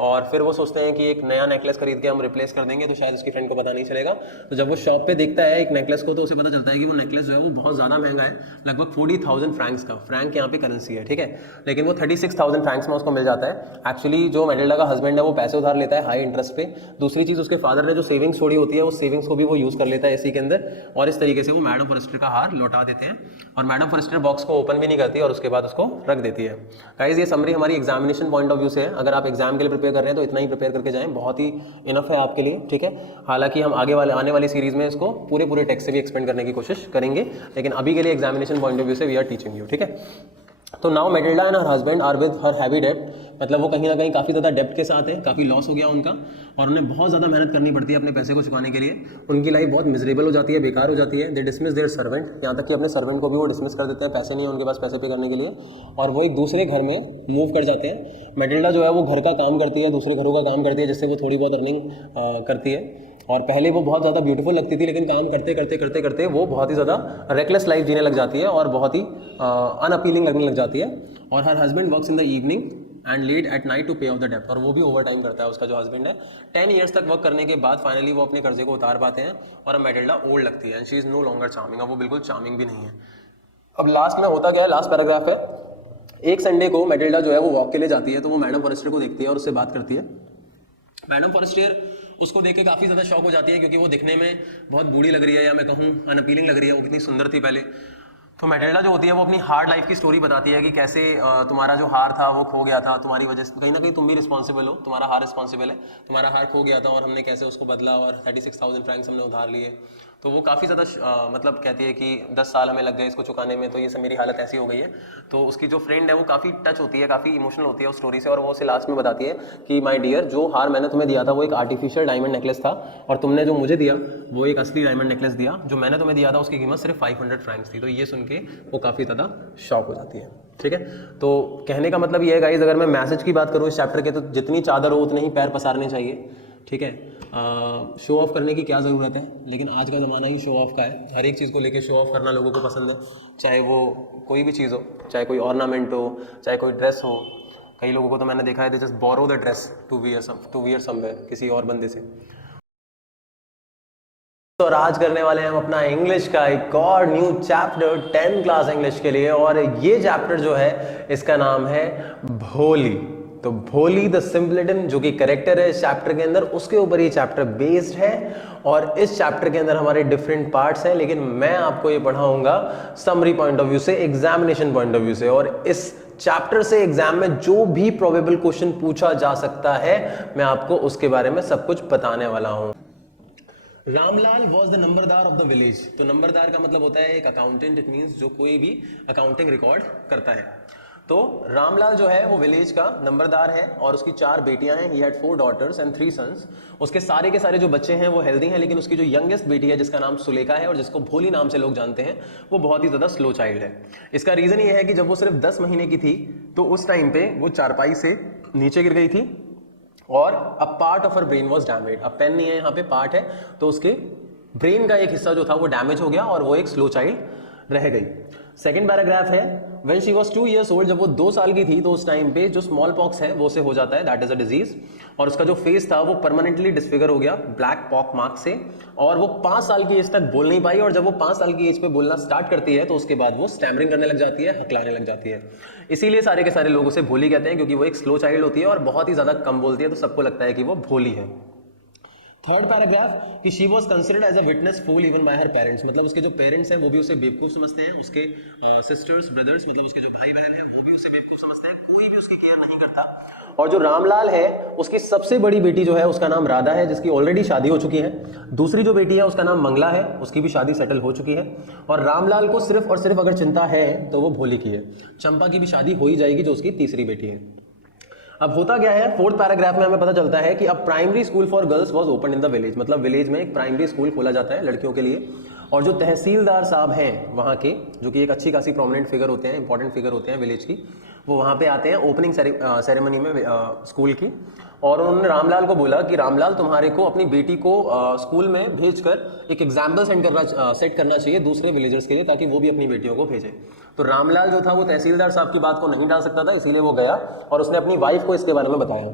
और फिर वो सोचते हैं कि एक नया नेकलेस खरीद के हम रिप्लेस कर देंगे तो शायद उसकी फ्रेंड को पता नहीं चलेगा। तो जब वो शॉप पे देखता है एक नेकलेस को तो उसे पता चलता है कि वो नेकलेस जो है वो बहुत ज़्यादा महंगा है, लगभग 40,000 फ्रैंक्स का। फ्रैंक यहाँ पे करेंसी है, ठीक है, लेकिन वो 36,000 फ्रैंक्स में उसको मिल जाता है। एक्चुअली जो मैटिल्डा का हस्बैंड है वो पैसे उधार लेता है हाई इंटरेस्ट पे। दूसरी चीज़, उसके फादर ने जो सेविंग्स छोड़ी होती है उस सेविंग्स को भी वो यूज़ कर लेता है इसी के अंदर, और इस तरीके से वो मैडम फॉरेस्टर का हार लौटा देते हैं। और मैडम फॉरेस्टर बॉक्स को ओपन भी नहीं करती और उसके बाद उसको रख देती है। गाइस ये समरी हमारी एग्जामिनेशन पॉइंट ऑफ व्यू से है, अगर आप एग्जाम के लिए प्रिपेयर कर रहे हैं तो इतना ही प्रिपेयर करके जाएं, बहुत ही इनफ है आपके लिए, ठीक है। हालांकि हम आने वाली सीरीज में इसको पूरे टेक्स्ट से भी एक्सपेंड करने की कोशिश करेंगे, लेकिन अभी के लिए एग्जामिनेशन पॉइंट ऑफ व्यू से वी आर टीचिंग यू, ठीक है। तो now Matilda and her husband are with her heavy डेब्ट, मतलब वो कहीं ना कहीं काफ़ी ज़्यादा डेब्ट के साथ है, काफ़ी लॉस हो गया उनका और उन्हें बहुत ज़्यादा मेहनत करनी पड़ती है अपने पैसे को चुकाने के लिए। उनकी लाइफ बहुत मिजरेबल हो जाती है, बेकार हो जाती है। दे डिसमिस देयर सर्वेंट, यहाँ तक कि अपने सर्वेंट को भी वो डिसमिस कर देते हैं, पैसे नहीं है उनके पास पैसे पे करने के लिए, और वो एक दूसरे घर में मूव कर जाते हैं। मैटिल्डा जो है वो घर का काम करती है, दूसरे घरों का काम करती है, जिससे वो थोड़ी बहुत अर्निंग करती है। और पहले वो बहुत ज़्यादा ब्यूटीफुल लगती थी, लेकिन काम करते करते करते करते वो बहुत ही ज़्यादा रेकलेस लाइफ जीने लग जाती है और बहुत ही अनअपीलिंग लगने लग जाती है। और her husband works in the evening and late at night to pay off the डेब्ट, और वो भी ओवर टाइम करता है उसका जो हस्बैंड है। 10 ईयर्स तक वर्क करने के बाद फाइनली वो अपने कर्जे को उतार पाते हैं और अब मैटिल्डा ओल्ड लगती है and she is no longer charming, अब वो बिल्कुल चार्मिंग भी नहीं है। अब लास्ट में होता क्या है, लास्ट पैराग्राफ है, एक संडे को मैटिल्डा जो है वो वॉक के लिए जाती है, तो वो मैडम फॉरेस्टर को देखती है और उससे बात करती है। मैडम फॉरेस्टर उसको देख के काफ़ी ज़्यादा शॉक हो जाती है क्योंकि वो दिखने में बहुत बूढ़ी लग रही है, या मैं कहूँ अनअपीलिंग लग रही है, वो कितनी सुंदर थी पहले। तो मैटिल्डा जो होती है वो अपनी हार्ड लाइफ की स्टोरी बताती है कि कैसे तुम्हारा जो हार था वो खो गया था, तुम्हारी वजह से कहीं ना कहीं तुम भी रिस्पॉन्सिबल हो, तुम्हारा हार रिस्पॉन्सिबल है, तुम्हारा हार खो गया था और हमने कैसे उसको बदला और 36,000 फ्रैंक्स हमने उधार लिए। तो वो काफ़ी ज़्यादा मतलब कहती है कि 10 साल हमें लग गए इसको चुकाने में, तो ये सब मेरी हालत ऐसी हो गई है। तो उसकी जो फ्रेंड है वो काफ़ी टच होती है, काफ़ी इमोशनल होती है उस स्टोरी से, और वो उसे लास्ट में बताती है कि माय डियर, जो हार मैंने तुम्हें दिया था वो एक आर्टिफिशियल डायमंड नेकलेस था, और तुमने जो मुझे दिया वो एक असली डायमंड नेकलेस दिया। जो मैंने तुम्हें दिया था उसकी कीमत सिर्फ 500 फ्रैंक्स थी। तो ये सुन के वो काफ़ी ज़्यादा शॉक हो जाती है। ठीक है, तो कहने का मतलब ये है गाइस, अगर मैं मैसेज की बात करूँ इस चैप्टर के, तो जितनी चादर हो उतने ही पैर पसारने चाहिए। ठीक है, शो ऑफ करने की क्या ज़रूरत है, लेकिन आज का ज़माना ही शो ऑफ का है। हर एक चीज़ को लेके शो ऑफ करना लोगों को पसंद है, चाहे वो कोई भी चीज़ हो, चाहे कोई ऑर्नामेंट हो, चाहे कोई ड्रेस हो। कई लोगों को तो मैंने देखा है they just borrow the dress to wear somewhere, किसी और बंदे से। तो आज करने वाले हैं हम अपना इंग्लिश का एक और new chapter 10th class English के लिए, और ये चैप्टर जो है इसका नाम है भोली। तो भोली द सिम्पलिटन जो कि करेक्टर है इस चैप्टर के अंदर, उसके ऊपर ये चैप्टर बेस्ड है। और इस चैप्टर के अंदर हमारे डिफरेंट पार्ट्स हैं, लेकिन मैं आपको ये पढ़ाऊंगा समरी पॉइंट ऑफ व्यू से, एग्जामिनेशन पॉइंट ऑफ व्यू से। और इस चैप्टर से एग्जाम में जो भी प्रोबेबल क्वेश्चन पूछा जा सकता है, मैं आपको उसके बारे में सब कुछ बताने वाला हूं। Ramlal was the numberdar of the village. तो नंबरदार का मतलब होता है एक अकाउंटेंट, इट मीन्स जो कोई भी अकाउंटिंग रिकॉर्ड करता है। तो रामलाल जो है वो विलेज का नंबरदार है, और उसकी 4 बेटियां हैं। He had 4 daughters and 3 sons। उसके सारे के सारे जो बच्चे हैं वो हेल्दी हैं, लेकिन उसकी जो यंगेस्ट बेटी है जिसका नाम सुलेखा है और जिसको भोली नाम से लोग जानते हैं, वो बहुत ही ज्यादा स्लो चाइल्ड है। इसका रीजन ये है कि जब वो सिर्फ 10 महीने की थी तो उस टाइम पे वो चारपाई से नीचे गिर गई थी, और a part of her brain was damage. अब पेन नहीं है यहाँ पे, पार्ट है, तो उसके ब्रेन का एक हिस्सा जो था वो डैमेज हो गया और वो एक स्लो चाइल्ड रह गई। सेकेंड पैराग्राफ है, when she was 2 years old, जब वो 2 साल की थी तो उस टाइम पे जो स्मॉल पॉक्स है वो उसे हो जाता है, दैट इज अ डिजीज, और उसका जो फेस था वो परमानेंटली डिसफिगर हो गया ब्लैक पॉक मार्क से, और वो 5 साल की एज तक बोल नहीं पाई। और जब वो 5 साल की एज पे बोलना स्टार्ट करती है तो उसके बाद वो स्टैमरिंग करने लग जाती है, हकलाने लग जाती है। इसीलिए सारे के सारे लोग उसे भोली कहते हैं, क्योंकि वो एक स्लो चाइल्ड होती है और बहुत ही ज्यादा कम बोलती है, तो सबको लगता है कि वो भोली है। थर्ड पैराग्राफ कि she was considered as a witless fool even by her parents. मतलब उसके जो पेरेंट्स हैं वो भी उसे बेवकूफ समझते हैं, उसके सिस्टर्स ब्रदर्स मतलब उसके जो भाई बहन हैं वो भी उसे बेवकूफ समझते हैं, कोई भी उसकी केयर नहीं करता। और जो रामलाल है उसकी सबसे बड़ी बेटी जो है उसका नाम राधा है, जिसकी ऑलरेडी शादी हो चुकी है। दूसरी जो बेटी है उसका नाम मंगला है, उसकी भी शादी सेटल हो चुकी है। और रामलाल को सिर्फ और सिर्फ अगर चिंता है तो वो भोली की है। चंपा की भी शादी हो ही जाएगी जो उसकी तीसरी बेटी है। अब होता क्या है, फोर्थ पैराग्राफ में हमें पता चलता है कि अब primary school for girls was open in the village. मतलब विलेज में एक प्राइमरी स्कूल खोला जाता है लड़कियों के लिए, और जो तहसीलदार साहब हैं वहाँ के, जो कि एक अच्छी खासी प्रोमिनेंट फिगर होते हैं, इंपॉर्टेंट फिगर होते हैं विलेज की, वो वहाँ पे आते हैं ओपनिंग सेरेमनी में स्कूल की। और उन्होंने रामलाल को बोला कि रामलाल, तुम्हारे को अपनी बेटी को स्कूल में भेजकर एक एग्जाम्पल सेट करना चाहिए दूसरे विलेजर्स के लिए, ताकि वो भी अपनी बेटियों को भेजें। तो रामलाल जो था वो तहसीलदार साहब की बात को नहीं डाल सकता था, इसीलिए वो गया और उसने अपनी वाइफ को इसके बारे में बताया।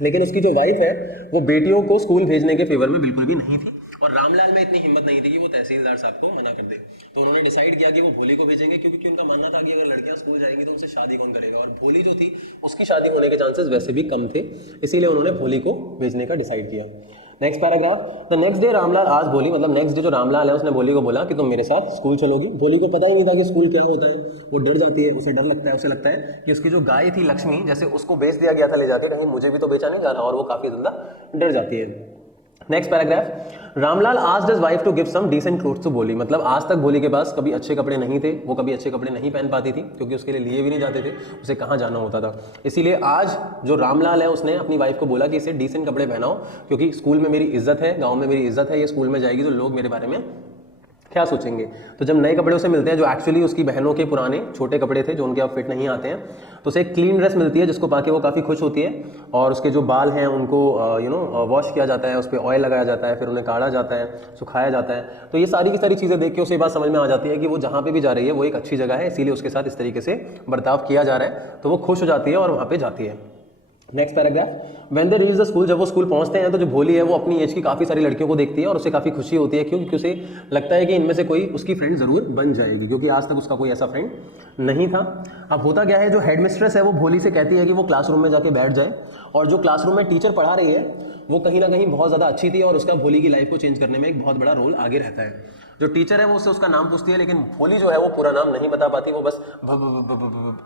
लेकिन उसकी जो वाइफ है वो बेटियों को स्कूल भेजने के फेवर में बिल्कुल भी नहीं थी, और रामलाल में इतनी हिम्मत नहीं थी कि वो तहसीलदार साहब को मना कर दे। तो उन्होंने डिसाइड किया कि वो भोली को भेजेंगे, क्योंकि उनका मानना था कि अगर लड़कियां स्कूल जाएंगी तो उनसे शादी कौन करेगा, और भोली जो थी उसकी शादी होने के चांसेस वैसे भी कम थे, इसीलिए उन्होंने भोली को भेजने का डिसाइड किया। Next paragraph, the next day Ramlal आज भोली, मतलब नेक्स्ट डे जो रामलाल है उसने भोली को बोला कि तुम मेरे साथ स्कूल चलोगी। भोली को पता ही नहीं था कि स्कूल क्या होता है, वो डर जाती है, उसे डर लगता है, उसे लगता है कि उसकी जो गाय थी लक्ष्मी, जैसे उसको बेच दिया गया था ले जाके, कहीं मुझे भी तो बेचा नहीं जाना, और वो काफी ज्यादा डर जाती है। Next paragraph, Ramlal asked his wife to give some decent clothes to Bholi. मतलब आज तक भोली के पास कभी अच्छे कपड़े नहीं थे, वो कभी अच्छे कपड़े नहीं पहन पाती थी, क्योंकि उसके लिए भी नहीं जाते थे, उसे कहाँ जाना होता था। इसीलिए आज जो रामलाल है उसने अपनी वाइफ को बोला कि इसे डिसेंट कपड़े पहनाओ, क्योंकि स्कूल में मेरी इज्जत है, गाँव में मेरी इज्जत है, ये स्कूल में जाएगी तो लोग मेरे बारे में क्या सोचेंगे। तो जब नए कपड़े उसे मिलते हैं जो एक्चुअली उसकी बहनों के पुराने छोटे कपड़े थे जो उनके अब फिट नहीं आते हैं, तो उसे एक क्लीन ड्रेस मिलती है जिसको पाके वो काफ़ी खुश होती है। और उसके जो बाल हैं उनको वॉश किया जाता है, उस पर ऑयल लगाया जाता है, फिर उन्हें काढ़ा जाता है, सुखाया जाता है। तो ये सारी की सारी चीज़ें देख के उसे बात समझ में आ जाती है कि वो जहाँ पे भी जा रही है वो एक अच्छी जगह है, इसीलिए उसके साथ इस तरीके से बर्ताव किया जा रहा है, तो वो खुश हो जाती है और वहाँ पर जाती है। Next paragraph, when they reach the school, जब वो स्कूल पहुंचते हैं तो जो भोली है वो अपनी एज की काफ़ी सारी लड़कियों को देखती है और उसे काफ़ी खुशी होती है, क्योंकि उसे लगता है कि इनमें से कोई उसकी फ्रेंड ज़रूर बन जाएगी, क्योंकि आज तक उसका कोई ऐसा फ्रेंड नहीं था। अब होता क्या है, जो हेड मिस्ट्रेस है वो भोली से कहती है कि वो क्लासरूम में जाके बैठ जाए, और जो क्लासरूम में टीचर पढ़ा रही है वो कहीं ना कहीं बहुत ज़्यादा अच्छी थी और उसका भोली की लाइफ को चेंज करने में एक बहुत बड़ा रोल आगे रहता है। जो टीचर है वो उससे उसका नाम पूछती है, लेकिन भोली जो है वो पूरा नाम नहीं बता पाती, वो बस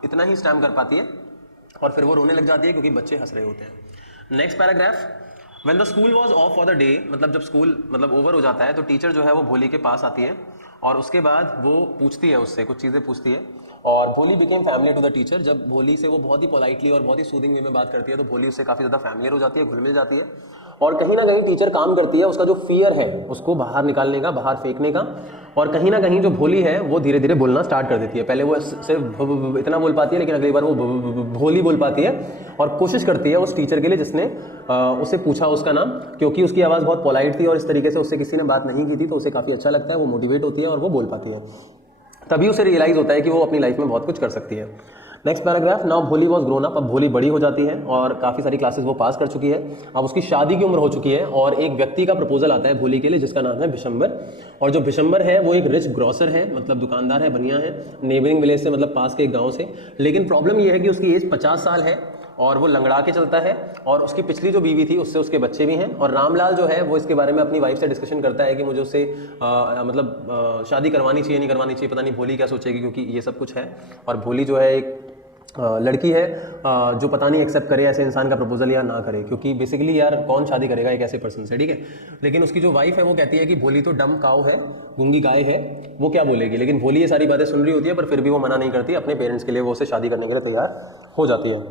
इतना ही स्टैम्प कर पाती है और फिर वो रोने लग जाती है क्योंकि बच्चे हंस रहे होते हैं। Next paragraph, when the school was of for the day, मतलब जब स्कूल मतलब ओवर हो जाता है तो टीचर जो है वो भोली के पास आती है और उसके बाद वो पूछती है उससे कुछ चीज़ें पूछती है और Bholi became family to the teacher. जब भोली से वो बहुत ही पोलाइटली और बहुत ही सूदिंग वे में बात करती है तो भोली उससे काफ़ी ज़्यादा फैमिलियर हो जाती है, घुल मिल जाती है और कहीं ना कहीं टीचर काम करती है उसका जो फियर है उसको बाहर निकालने का, बाहर फेंकने का। और कहीं ना कहीं जो भोली है वो धीरे धीरे बोलना स्टार्ट कर देती है। पहले वो सिर्फ इतना बोल पाती है लेकिन अगली बार वो भोली बोल पाती है और कोशिश करती है उस टीचर के लिए जिसने उससे पूछा उसका नाम, क्योंकि उसकी आवाज़ बहुत पोलाइट थी और इस तरीके से उससे किसी ने बात नहीं की थी तो उसे काफ़ी अच्छा लगता है, वो मोटिवेट होती है और वो बोल पाती है। तभी उसे रियलाइज़ होता है कि वो अपनी लाइफ में बहुत कुछ कर सकती है। नेक्स्ट पैराग्राफ, नाउ भोली वॉज ग्रोन अप, अब भोली बड़ी हो जाती है और काफ़ी सारी क्लासेस वो पास कर चुकी है। अब उसकी शादी की उम्र हो चुकी है और एक व्यक्ति का प्रपोजल आता है भोली के लिए जिसका नाम है भिशंबर। और जो भिशंबर है वो एक रिच ग्रॉसर है, मतलब दुकानदार है, बनिया है, नेबरिंग विलेज से, मतलब पास के एक गाँव से। लेकिन प्रॉब्लम ये है कि उसकी एज 50 साल है और वो लंगड़ा के चलता है और उसकी पिछली जो बीवी थी उससे उसके बच्चे भी हैं। और रामलाल जो है वो इसके बारे में अपनी वाइफ से डिस्कशन करता है कि मुझे उससे शादी करवानी चाहिए नहीं करवानी चाहिए, पता नहीं भोली क्या सोचेगी क्योंकि ये सब कुछ है। और भोली जो है एक लड़की है जो पता नहीं एक्सेप्ट करे ऐसे इंसान का प्रपोजल या ना करे, क्योंकि बेसिकली यार कौन शादी करेगा एक ऐसे पर्सन से, ठीक है। लेकिन उसकी जो वाइफ है वो कहती है कि भोली तो डम काऊ है, गूंगी गाय है, वो क्या बोलेगी। लेकिन भोली ये सारी बातें सुन रही होती है पर फिर भी वो मना नहीं करती, अपने पेरेंट्स के लिए वो उसे शादी करने के लिए तैयार हो जाती है।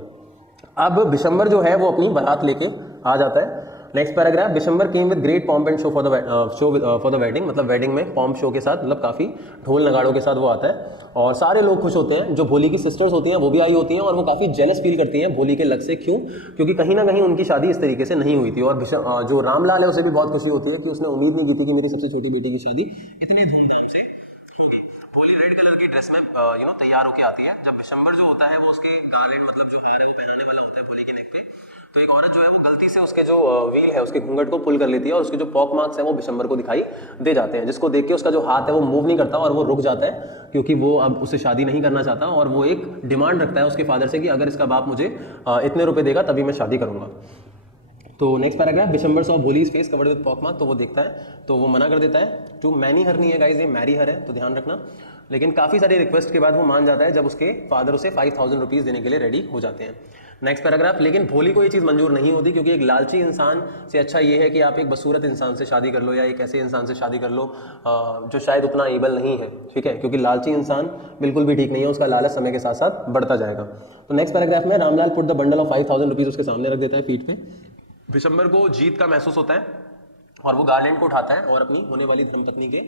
अब भिशंबर जो है वो अपनी बारात लेके आ जाता है। Next paragraph, Bhishambar came with great pomp and show for the wedding, मतलब वेडिंग में पॉम्प शो के साथ, मतलब काफ़ी ढोल नगाड़ों के साथ वो आता है और सारे लोग खुश होते हैं। जो भोली की सिस्टर्स होती हैं वो भी आई होती हैं और वो काफ़ी जेलस फील करती हैं भोली के लक से। क्यों? क्योंकि कहीं ना कहीं उनकी शादी इस तरीके से नहीं हुई थी। और जो रामलाल है उसे भी बहुत खुशी होती है कि उसने उम्मीद नहीं की थी कि मेरी सबसे छोटी बेटी की शादी इतनी धूमधाम से होगी। भोली रेड कलर की ड्रेस में तैयार होकर आती है। जब भिशंबर जो होता है वो उसके गार्लेट, मतलब जो हार है वो पहनाने वाला होता है भोली की नेक पे, तो एक औरत जो है वो गलती से उसके जो व्हील है उसके घूंघट को पुल कर लेती है और उसके जो पॉक मार्क्स हैं वो भिशंबर को दिखाई दे जाते हैं, जिसको देख के उसका जो हाथ है वो मूव नहीं करता और वो रुक जाता है क्योंकि वो अब उससे शादी नहीं करना चाहता। और वो एक डिमांड रखता है उसके फादर से कि अगर इसका बाप मुझे इतने रुपए देगा तभी मैं शादी करूंगा। तो next paragraph, Bhishambar saw Bholi's face covered with pock mark, तो वो देखता है तो वो मना कर देता है। टू मैनी हर नहीं है गाइज, ये मैरी हर है तो ध्यान रखना। लेकिन काफ़ी सारी रिक्वेस्ट के बाद वो मान जाता है जब उसके फादर उसे 5000 रुपीज़ देने के लिए रेडी हो जाते हैं। नेक्स्ट पैराग्राफ, लेकिन भोली को ये चीज़ मंजूर नहीं होती क्योंकि एक लालची इंसान से अच्छा ये है कि आप एक बदसूरत इंसान से शादी कर लो या एक ऐसे इंसान से शादी कर लो जो शायद उतना एबल नहीं है, ठीक है, क्योंकि लालची इंसान बिल्कुल भी ठीक नहीं है, उसका लालच समय के साथ साथ बढ़ता जाएगा। तो नेक्स्ट पैराग्राफ में Ramlal put the bundle of 5000 rupees उसके सामने रख देता है पीठ पे। भिशंबर को जीत का महसूस होता है और वो गार्लैंड को उठाता है और अपनी होने वाली धर्मपत्नी के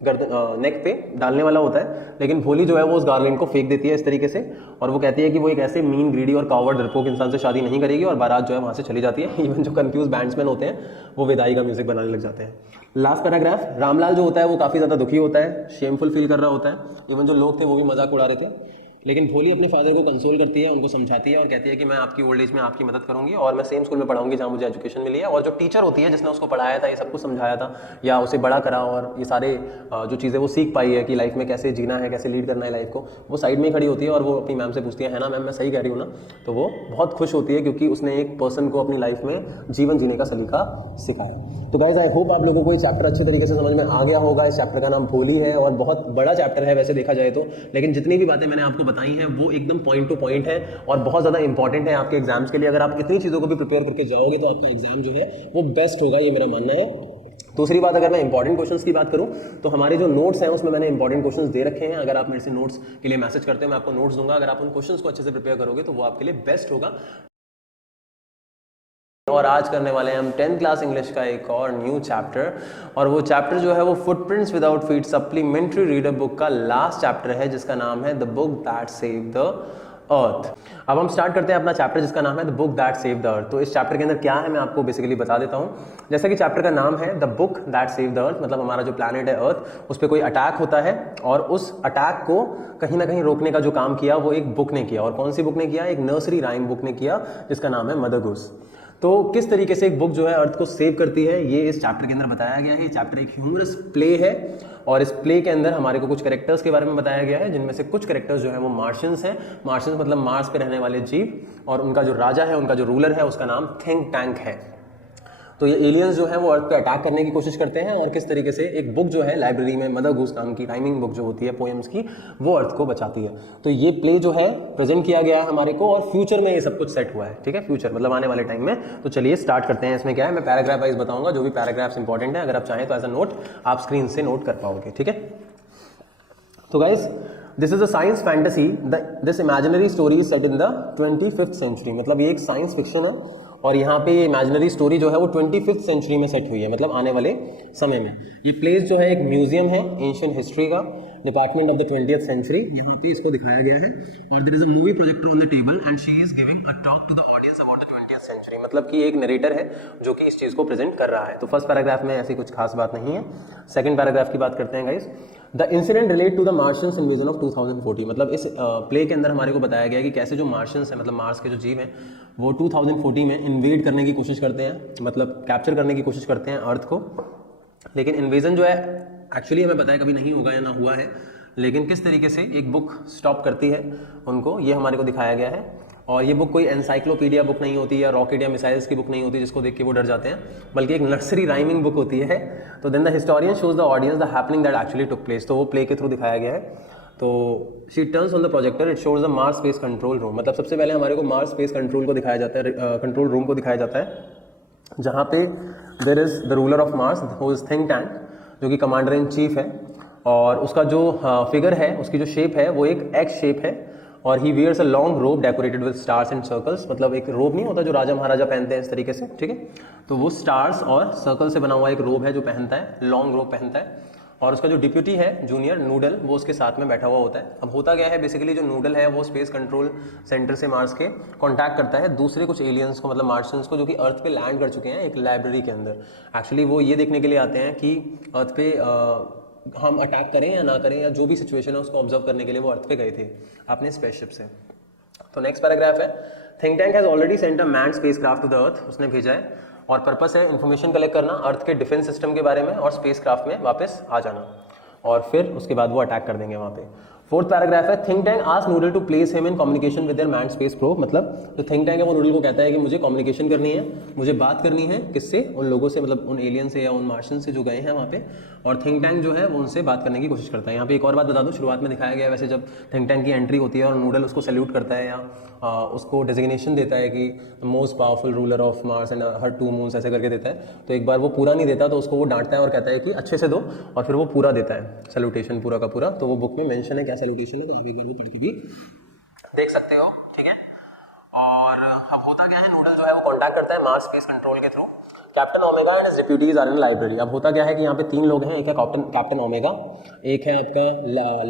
नेक पे डालने वाला होता है। लेकिन भोली जो है वो उस गार्लैंड को फेंक देती है इस तरीके से और वो कहती है कि वो एक ऐसे मीन, ग्रीडी और कावर्ड, डरपोक इंसान से शादी नहीं करेगी और बारात जो है वहाँ से चली जाती है। इवन जो कंफ्यूज बैंड्समैन होते हैं वो विदाई का म्यूजिक बनाने लग जाते हैं। लास्ट पैराग्राफ, रामलाल जो होता है वो काफ़ी ज़्यादा दुखी होता है, शेमफुल फील कर रहा होता है। इवन जो लोग थे वो भी मजाक उड़ा रहे थे। लेकिन भोली अपने फादर को कंसोल करती है, उनको समझाती है और कहती है कि मैं आपकी ओल्ड एज में आपकी मदद करूंगी और मैं सेम स्कूल में पढ़ाऊंगी जहाँ मुझे एजुकेशन मिली है। और जो टीचर होती है जिसने उसको पढ़ाया था, ये सब कुछ समझाया था या उसे बड़ा करा और ये सारे जो चीज़ें वो सीख पाई है कि लाइफ में कैसे जीना है, कैसे लीड करना है लाइफ को, वो साइड में ही खड़ी होती है और वो अपनी मैम से पूछती है ना मैम मैं सही कह रही हूँ ना। तो वो बहुत खुश होती है क्योंकि उसने एक पर्सन को अपनी लाइफ में जीवन जीने का सलीका सिखाया। तो गाइज आई होप आप लोगों को ये चैप्टर अच्छे तरीके से समझ में आ गया होगा। इस चैप्टर का नाम भोली है और बहुत बड़ा चैप्टर है वैसे देखा जाए तो, लेकिन जितनी भी बातें मैंने आपको बताई हैं वो एकदम पॉइंट टू पॉइंट है और बहुत ज़्यादा इंपॉर्टेंट है आपके एग्जाम्स के लिए। अगर आप इतनी चीज़ों को भी प्रिपेयर करके जाओगे तो आपका एग्जाम जो है वो बेस्ट होगा, ये मेरा मानना है। दूसरी बात, अगर मैं इंपॉर्टेंट क्वेश्चंस की बात करूं तो हमारे जो नोट्स हैं उसमें मैंने इंपॉर्टेंट क्वेश्चंस दे रखे हैं। अगर आप मेरे से नोट्स के लिए मैसेज करते हैं मैं आपको नोट्स दूंगा। अगर आप उन क्वेश्चंस को अच्छे से प्रिपेयर करोगे तो वो आपके लिए बेस्ट होगा। और आज करने वाले हैं हम 10th क्लास इंग्लिश का एक और न्यू चैप्टर, और वो चैप्टर जो है वो footprints without feet supplementary reader book का लास्ट चैप्टर है जिसका नाम है the book that saved the earth. अब हम स्टार्ट करते हैं अपना चैप्टर जिसका नाम है the book that saved the earth. तो इस चैप्टर के अंदर क्या है मैं आपको बेसिकली बता देता हूँ। जैसा कि चैप्टर का नाम है the book that saved the earth, मतलब हमारा जो प्लैनेट है अर्थ उस पर कोई अटैक होता है और उस अटैक को कहीं ना कहीं रोकने का जो काम किया वो एक बुक ने किया। और कौन सी बुक ने किया? एक नर्सरी राइम बुक ने किया जिसका नाम है मदर गूस। तो किस तरीके से एक बुक जो है अर्थ को सेव करती है ये इस चैप्टर के अंदर बताया गया है। ये चैप्टर एक ह्यूमरस प्ले है और इस प्ले के अंदर हमारे को कुछ कैरेक्टर्स के बारे में बताया गया है जिनमें से कुछ कैरेक्टर्स जो है वो मार्शियंस हैं। मार्शियंस मतलब मार्स पे रहने वाले जीव, और उनका जो राजा है, उनका जो रूलर है उसका नाम थिंक टैंक है। तो ये एलियंस जो है वो अर्थ पे अटैक करने की कोशिश करते हैं और किस तरीके से एक बुक जो है लाइब्रेरी में, मदर गूस नाम की राइमिंग बुक जो होती है पोएम्स की, वो अर्थ को बचाती है। तो ये प्ले जो है प्रेजेंट किया गया है हमारे को और फ्यूचर में ये सब कुछ सेट हुआ है, ठीक है, फ्यूचर मतलब आने वाले टाइम में। तो चलिए स्टार्ट करते हैं। इसमें क्या है, मैं पैराग्राफ वाइज बताऊंगा, जो भी पैराग्राफ्स इंपॉर्टेंट है, अगर आप चाहें तो एज अ नोट आप स्क्रीन से नोट कर पाओगे, ठीक है। तो guys, this is a science fantasy, this imaginary story is set in the 25th century, मतलब ये एक साइंस फिक्शन है और यहाँ पे ये इमेजिनरी स्टोरी जो है वो 25th सेंचुरी में सेट हुई है, मतलब आने वाले समय में। ये प्लेस जो है एक म्यूजियम है एंशिएंट हिस्ट्री का, department of the 20th century, यहाँ पे इसको दिखाया गया है और there is a movie projector on the table and she is giving a talk to the audience about the 20th century, मतलब कि एक नरेटर है जो कि इस चीज़ को प्रेजेंट कर रहा है। तो फर्स्ट पैराग्राफ में ऐसी कुछ खास बात नहीं है। सेकंड पैराग्राफ की बात करते हैं guys. The incident relate to the Martians invasion of 2040, मतलब इस प्ले के अंदर हमारे को बताया गया है कि कैसे जो मार्शियंस हैं, मतलब मार्स के जो जीव हैं, वो 2040 में इन्वेड करने की कोशिश करते हैं, मतलब कैप्चर करने की कोशिश करते हैं अर्थ को। लेकिन इन्वेजन जो है एक्चुअली हमें पता है कभी नहीं होगा या ना हुआ है, लेकिन किस तरीके से एक बुक स्टॉप करती है उनको, ये हमारे को दिखाया गया है। और ये बुक कोई एनसाइक्लोपीडिया बुक नहीं होती या रॉकेट या मिसाइल्स की बुक नहीं होती जिसको देख के वो डर जाते हैं, बल्कि एक नर्सरी राइमिंग बुक होती है। तो then the historian shows the audience the happening that actually took place, तो वो प्ले के थ्रू दिखाया गया है। तो she turns on the projector, it shows the Mars space control room, मतलब सबसे पहले हमारे को मार्स स्पेस कंट्रोल को दिखाया जाता है, कंट्रोल रूम को दिखाया जाता है, जहाँ पे there is the ruler of Mars who is think tank, जो कि कमांडर इन चीफ है और उसका जो फिगर है, उसकी जो शेप है वो एक एक्स शेप है और ही वियर्स अ लॉन्ग रोब decorated with stars and circles, मतलब एक रोब नहीं होता जो राजा महाराजा पहनते हैं इस तरीके से, ठीक है। तो वो स्टार्स और सर्कल से बना हुआ एक रोब है जो पहनता है, लॉन्ग रोब पहनता है। और उसका जो डिप्यूटी है जूनियर नूडल, वो उसके साथ में बैठा हुआ होता है। अब होता क्या है, बेसिकली जो नूडल है वो स्पेस कंट्रोल सेंटर से मार्स के कांटेक्ट करता है दूसरे कुछ एलियंस को, मतलब मार्शियंस को, जो कि अर्थ पे लैंड कर चुके हैं एक लाइब्रेरी के अंदर। एक्चुअली वो ये देखने के लिए आते हैं कि अर्थ पे हम अटैक करें या ना करें, या जो भी सिचुएशन है उसको ऑब्जर्व करने के लिए वो अर्थ पे गए थे अपने स्पेसशिप से। तो नेक्स्ट पैराग्राफ है, think tank has already sent a manned spacecraft to the Earth, उसने भेजा है और पर्पस है इन्फॉर्मेशन कलेक्ट करना अर्थ के डिफेंस सिस्टम के बारे में और स्पेसक्राफ्ट में वापस आ जाना, और फिर उसके बाद वो अटैक कर देंगे वहाँ पे। फोर्थ पैराग्राफ है, think tank ask Noodle to place him in communication with their manned space probe, मतलब जो थिंक टैंक है वो नूडल को कहता है कि मुझे कम्युनिकेशन करनी है, मुझे बात करनी है, किससे, उन लोगों से, मतलब उन एलियन से या उन मार्शियन से जो गए हैं वहाँ पे। और थिंक टैंक जो है वो उनसे बात करने की कोशिश करता है। यहाँ पे एक और बात बता दूँ, शुरुआत में दिखाया गया है वैसे जब थिंक टैंक की एंट्री होती है और नूडल उसको सैल्यूट करता है या उसको डेजिग्नेशन देता है कि most powerful ruler of Mars and her 2 moons ऐसे करके देता है, तो एक बार वो पूरा नहीं देता तो उसको वो डांटता है और कहता है कि अच्छे से दो, और फिर वो पूरा देता है सैल्यूटेशन पूरा का पूरा। तो वो बुक में मेंशन है क्या सैल्यूटेशन है, तो आप एक बार वो पढ़ के भी देख सकते हो, ठीक है। और अब होता क्या है, नूडल जो है वो कॉन्टैक्ट करता है मार्स स्पेस कंट्रोल के थ्रू। Captain Omega and his deputies are in library. अब होता क्या है कि यहाँ पे 3 लोग हैं, एक है कैप्टन ओमेगा, एक है आपका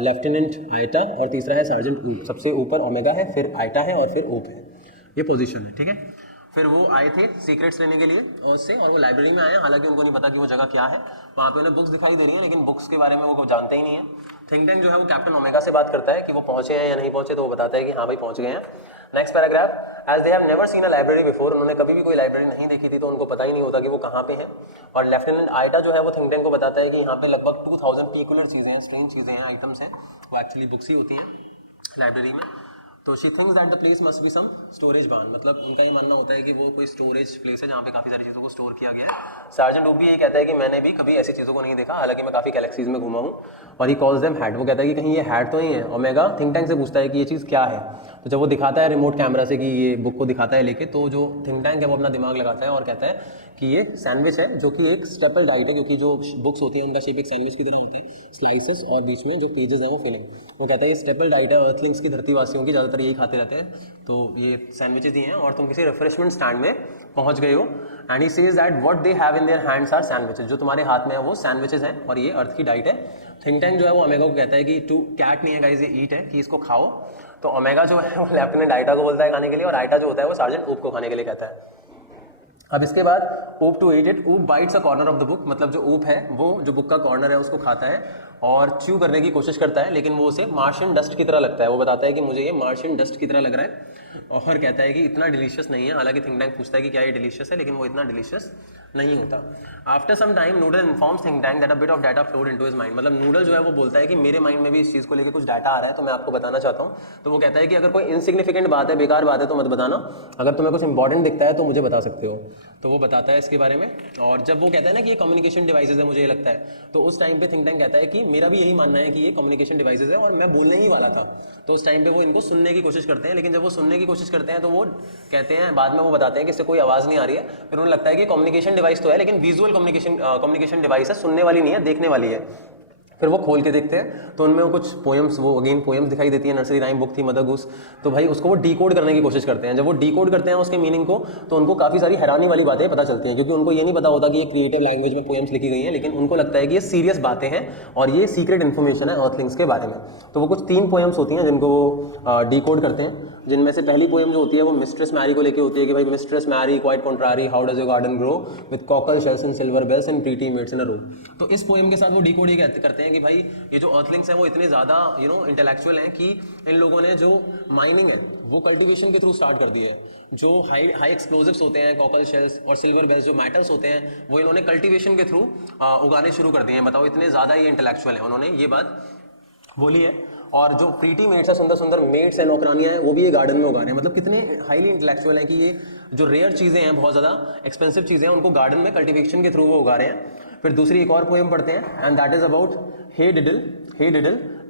लेफ्टिनेंट आइटा और तीसरा है सार्जेंट ऊप। सबसे ऊपर ओमेगा है, फिर आइटा है और फिर ऊप है, ये पोजीशन है, ठीक है। फिर वो आए थे सीक्रेट्स लेने के लिए और उससे, और वो लाइब्रेरी में आए, हालांकि उनको नहीं पता कि वो जगह क्या है। वहाँ पे उन्हें बुक्स दिखाई दे रही हैं लेकिन बुक्स के बारे में वो जानते ही नहीं है। थिंक टैंक जो है वो कैप्टन ओमेगा से बात करता है कि वो पहुंचे हैं या नहीं पहुंचे, तो वो बताता है कि हाँ भाई पहुंच गए हैं। Next paragraph, as they have never seen a library before, उन्होंने कभी भी कोई लाइब्रेरी नहीं देखी थी तो उनको पता ही नहीं होता कि वो कहाँ पे है। और लेफ्टिनेंट आइटा जो है वो थिंक टैंक को बताता है कि यहाँ पे लगभग 2000 पीकुलर चीज़ें हैं, स्ट्रेंज चीज़ें हैं, आइटम्स हैं, वो एक्चुअली बुक्स ही होती हैं लाइब्रेरी में। तो she thinks that the place must be some storage barn, मतलब उनका ये मानना होता है कि वो कोई स्टोरेज प्लेस है जहाँ पे काफ़ी सारी चीज़ों को स्टोर किया गया है। सार्जेंट ओप भी ये कहता है कि मैंने भी कभी ऐसी चीज़ों को नहीं देखा, हालांकि मैं काफ़ी गैलेक्सीज में घूमा हूँ। और ही कॉल्स देम हैड, वो कहता है कि कहीं ये हैड तो नहीं है। ओमेगा थिंक टैंक से पूछता है कि ये चीज़ क्या है, तो जब वो दिखाता है रिमोट कैमरा से कि ये बुक को दिखाता है लेके, तो जो थिंक टैंक है वो अपना दिमाग लगाता है और कहता है कि ये सैंडविच है, जो कि एक स्टेपल डाइट है, क्योंकि जो बुक्स होती हैं उनका शेप एक सैंडविच की तरह होती है, स्लाइसेस और बीच में जो पेजेस हैं वो फिलिंग। वो कहता है ये स्टेपल डाइट है अर्थलिंग्स की, धरतीवासियों की, ज़्यादातर यही खाते रहते हैं, तो ये सैंडविचेस ही हैं और तुम किसी रिफ्रेशमेंट स्टैंड में पहुंच गए हो। And he says that what they have in their hands are sandwiches, जो तुम्हारे हाथ में है वो सैंडविचेस हैं और ये अर्थ की डाइट है। थिंक टैंक जो है वो ओमेगा को कहता है कि टू कैट नहीं है गाइस, ये ईट है, कि इसको खाओ। तो ओमेगा जो है वो लेफ्टिनेंट आइटा को बोलता है खाने के लिए, और आइटा जो होता है वो सार्जेंट ऊप को खाने के लिए कहता है। अब इसके बाद ऊप टू ईट इट, ऊप bytes a corner of the book, मतलब जो ऊप है वो जो बुक का कॉर्नर है उसको खाता है और च्यू करने की कोशिश करता है, लेकिन वो उसे मार्शियन डस्ट की तरह लगता है। वो बताता है कि मुझे ये मार्शियन डस्ट की तरह लग रहा है। और कहता है कि इतना डिलीशियस नहीं है। हालांकि थिंक टैंक पूछता है कि क्या ये डिलीशियस है, लेकिन वो इतना डिलीशियस नहीं होता। After some time Noodle informs think tank that a bit of data flowed into his mind. मतलब नूडल जो है वो बोलता है कि मेरे माइंड में भी इस चीज़ को लेकर कुछ डाटा आ रहा है, तो मैं आपको बताना चाहता हूँ। तो वो कहता है कि अगर कोई इनसिग्निफिकेंट बात है, बेकार बात है, तो मत बताना, अगर तुम्हें कुछ इंपॉर्टेंट दिखता है तो मुझे बता सकते हो। तो वो बताता है इसके बारे में। और जब वो कहता है ना कि ये कम्युनिकेशन डिवाइसेज है, मुझे ये लगता है, तो उस टाइम पे थिंक टैंक कहता है कि मेरा भी यही मानना है कि ये कम्युनिकेशन डिवाइसेज है और मैं बोलने ही वाला था। तो उस टाइम पे वो इनको सुनने की कोशिश करते हैं, लेकिन जब वो सुनने की कोशिश करते हैं तो वो कहते हैं, बाद में वो बताते हैं कि इससे कोई आवाज़ नहीं आ रही है। फिर उन्हें लगता है कि कम्युनिकेशन डिवाइस तो है, लेकिन विजुअल कम्युनिकेशन डिवाइस है, सुनने वाली नहीं है, देखने वाली है। फिर वो खोल के देखते हैं तो उनमें वो कुछ पोएम्स, वो अगेन पोएम्स दिखाई देती है। नर्सरी राइम बुक थी मदर गूस। तो भाई उसको वो डीकोड करने की कोशिश करते हैं। जब वो डीकोड करते हैं उसके मीनिंग को, तो उनको काफ़ी सारी हैरानी वाली बातें पता चलती हैं, क्योंकि उनको ये नहीं पता होता कि ये क्रिएटिव लैंग्वेज में पोएम्स लिखी गई हैं, लेकिन उनको लगता है कि ये सीरियस बातें हैं और ये सीक्रेट इन्फॉर्मेशन है अर्थलिंग्स के बारे में। तो वो कुछ 3 पोएम्स होती हैं जिनको वो डीकोड करते हैं, जिनमें से पहली पोएम जो होती है वो मिस्ट्रेस मैरी को लेके होती है कि भाई mistress Mary quite contrary, how does your garden grow with cockle shells and silver bells and pretty maids in a row. तो इस पोएम के साथ वो डीकोड ये करते हैं कि भाई ये जो अर्थलिंग्स हैं वो इतने ज़्यादा इंटेलेक्चुअल हैं कि इन लोगों ने जो माइनिंग है वो कल्टीवेशन के थ्रू स्टार्ट कर दी है। जो हाई एक्सप्लोजिव्स होते हैं, कॉकल शेल्स और सिल्वर बेल्स, जो मेटल्स होते हैं, वो इन्होंने कल्टीवेशन के थ्रू उगाने शुरू कर दिए हैं। बताओ, इतने ज़्यादा ये इंटेलेक्चुअल हैं, उन्होंने ये बात बोली है। और जो प्रीटी मेड्स है, सुंदर सुंदर मेड्स हैं, नौकरानियां हैं, वो भी ये गार्डन में उगा रहे हैं। मतलब कितने हाईली इंटेलेक्चुअल हैं कि ये जो रेयर चीज़ें हैं, बहुत ज़्यादा एक्सपेंसिव चीज़ें हैं, उनको गार्डन में कल्टीवेशन के थ्रू वो उगा रहे हैं। फिर दूसरी एक और पोएम पढ़ते हैं, and that is about hey diddle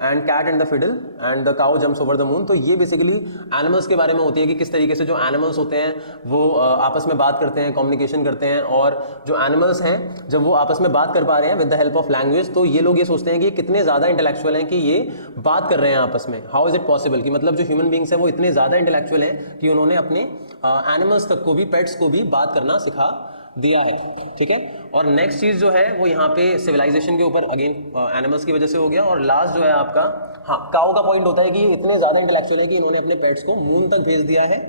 and cat and the fiddle and the cow jumps over the moon. तो ये बेसिकली एनिमल्स के बारे में होती है कि किस तरीके से जो एनिमल्स होते हैं वो आपस में बात करते हैं, कम्युनिकेशन करते हैं। और जो एनिमल्स हैं जब वो आपस में बात कर पा रहे हैं with the help of language, तो ये लोग ये सोचते हैं कि कितने ज़्यादा इंटेलेक्चुअल हैं कि ये बात कर रहे हैं आपस में। हाउ इज इट पॉसिबल कि मतलब जो ह्यूमन बींग्स हैं वो इतने ज़्यादा इंटेलेक्चुअल हैं कि उन्होंने अपने एनिमल्स तक को भी, पेट्स को भी बात करना सिखा दिया है। ठीक है। और नेक्स्ट चीज जो है वो यहाँ पे सिविलाइजेशन के ऊपर अगेन एनिमल्स की वजह से हो गया। और लास्ट जो है आपका, हाँ, काऊ का पॉइंट होता है कि इतने ज्यादा इंटेलेक्चुअल है कि इन्होंने अपने पेट्स को मून तक भेज दिया है।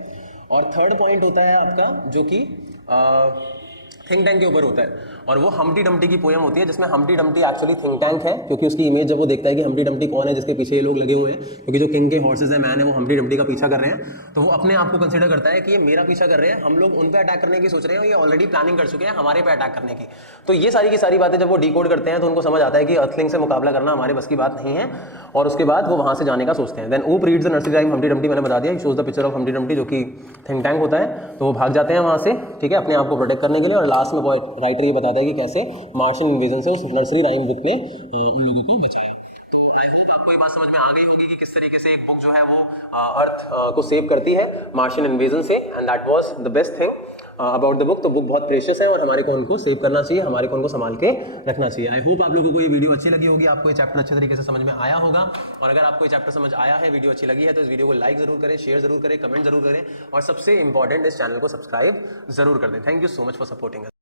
और थर्ड पॉइंट होता है आपका जो कि थिंक टैंक के ऊपर होता है, और वो हम्टी डम्टी की पोएम होती है, जिसमें Humpty Dumpty actually think tank है, क्योंकि उसकी इमेज जब वो देखता है कि हम्टी डम्टी कौन है जिसके पीछे ये लोग लगे हुए हैं, क्योंकि जो किंग के हॉर्सेज है, मैन है, वो हम्टी डम्टी का पीछा कर रहे हैं, तो वो अपने आप को कंसिडर करता है कि ये मेरा पीछा कर रहे हैं, हम लोग उन पे अटैक करने की सोच रहे हैं, ये ऑलरेडी प्लानिंग कर चुके हैं हमारे पे अटैक करने की। तो ये सारी की सारी बातें जब वो डिकोड करते हैं तो उनको समझ आता है कि अर्थलिंग से मुकाबला करना हमारे बस की बात नहीं है, और उसके बाद वो वहां से जाने का सोचते हैं। देन ऊप reads the nursery rhyme Humpty Dumpty, मैंने बता दिया, shows the picture of Humpty Dumpty जो कि थिंक टैंक होता है। तो वो भाग जाते हैं वहां से, ठीक है, अपने आप को प्रोटेक्ट करने के लिए। और लास्ट में राइटर ये बताता है कि कैसे मार्शियन इन्वेजन से उस नर्सरी राइम बुक ने उन लोगों को बचाया। तो आई होप आपको ये बात समझ में आ गई होगी कि किस तरीके से एक बुक जो है वो अर्थ को सेव करती है मार्शियन इन्वेजन से, and that was the best thing about the book. तो बुक बहुत प्रेशियस है और हमारे को उनको सेव करना चाहिए, हमारे को उनको संभाल के रखना चाहिए। आई होप आप लोगों को ये वीडियो अच्छी लगी होगी, आपको ये चैप्टर अच्छे तरीके से समझ में आया होगा। और अगर आपको ये चैप्टर समझ आया है, वीडियो अच्छी लगी है, तो इस वीडियो को लाइक जरूर करें, शेयर जरूर करें, कमेंट जरूर करें, और सबसे इंपॉर्टेंट इस चैनल को सब्सक्राइब जरूर कर दें। Thank you so much for supporting.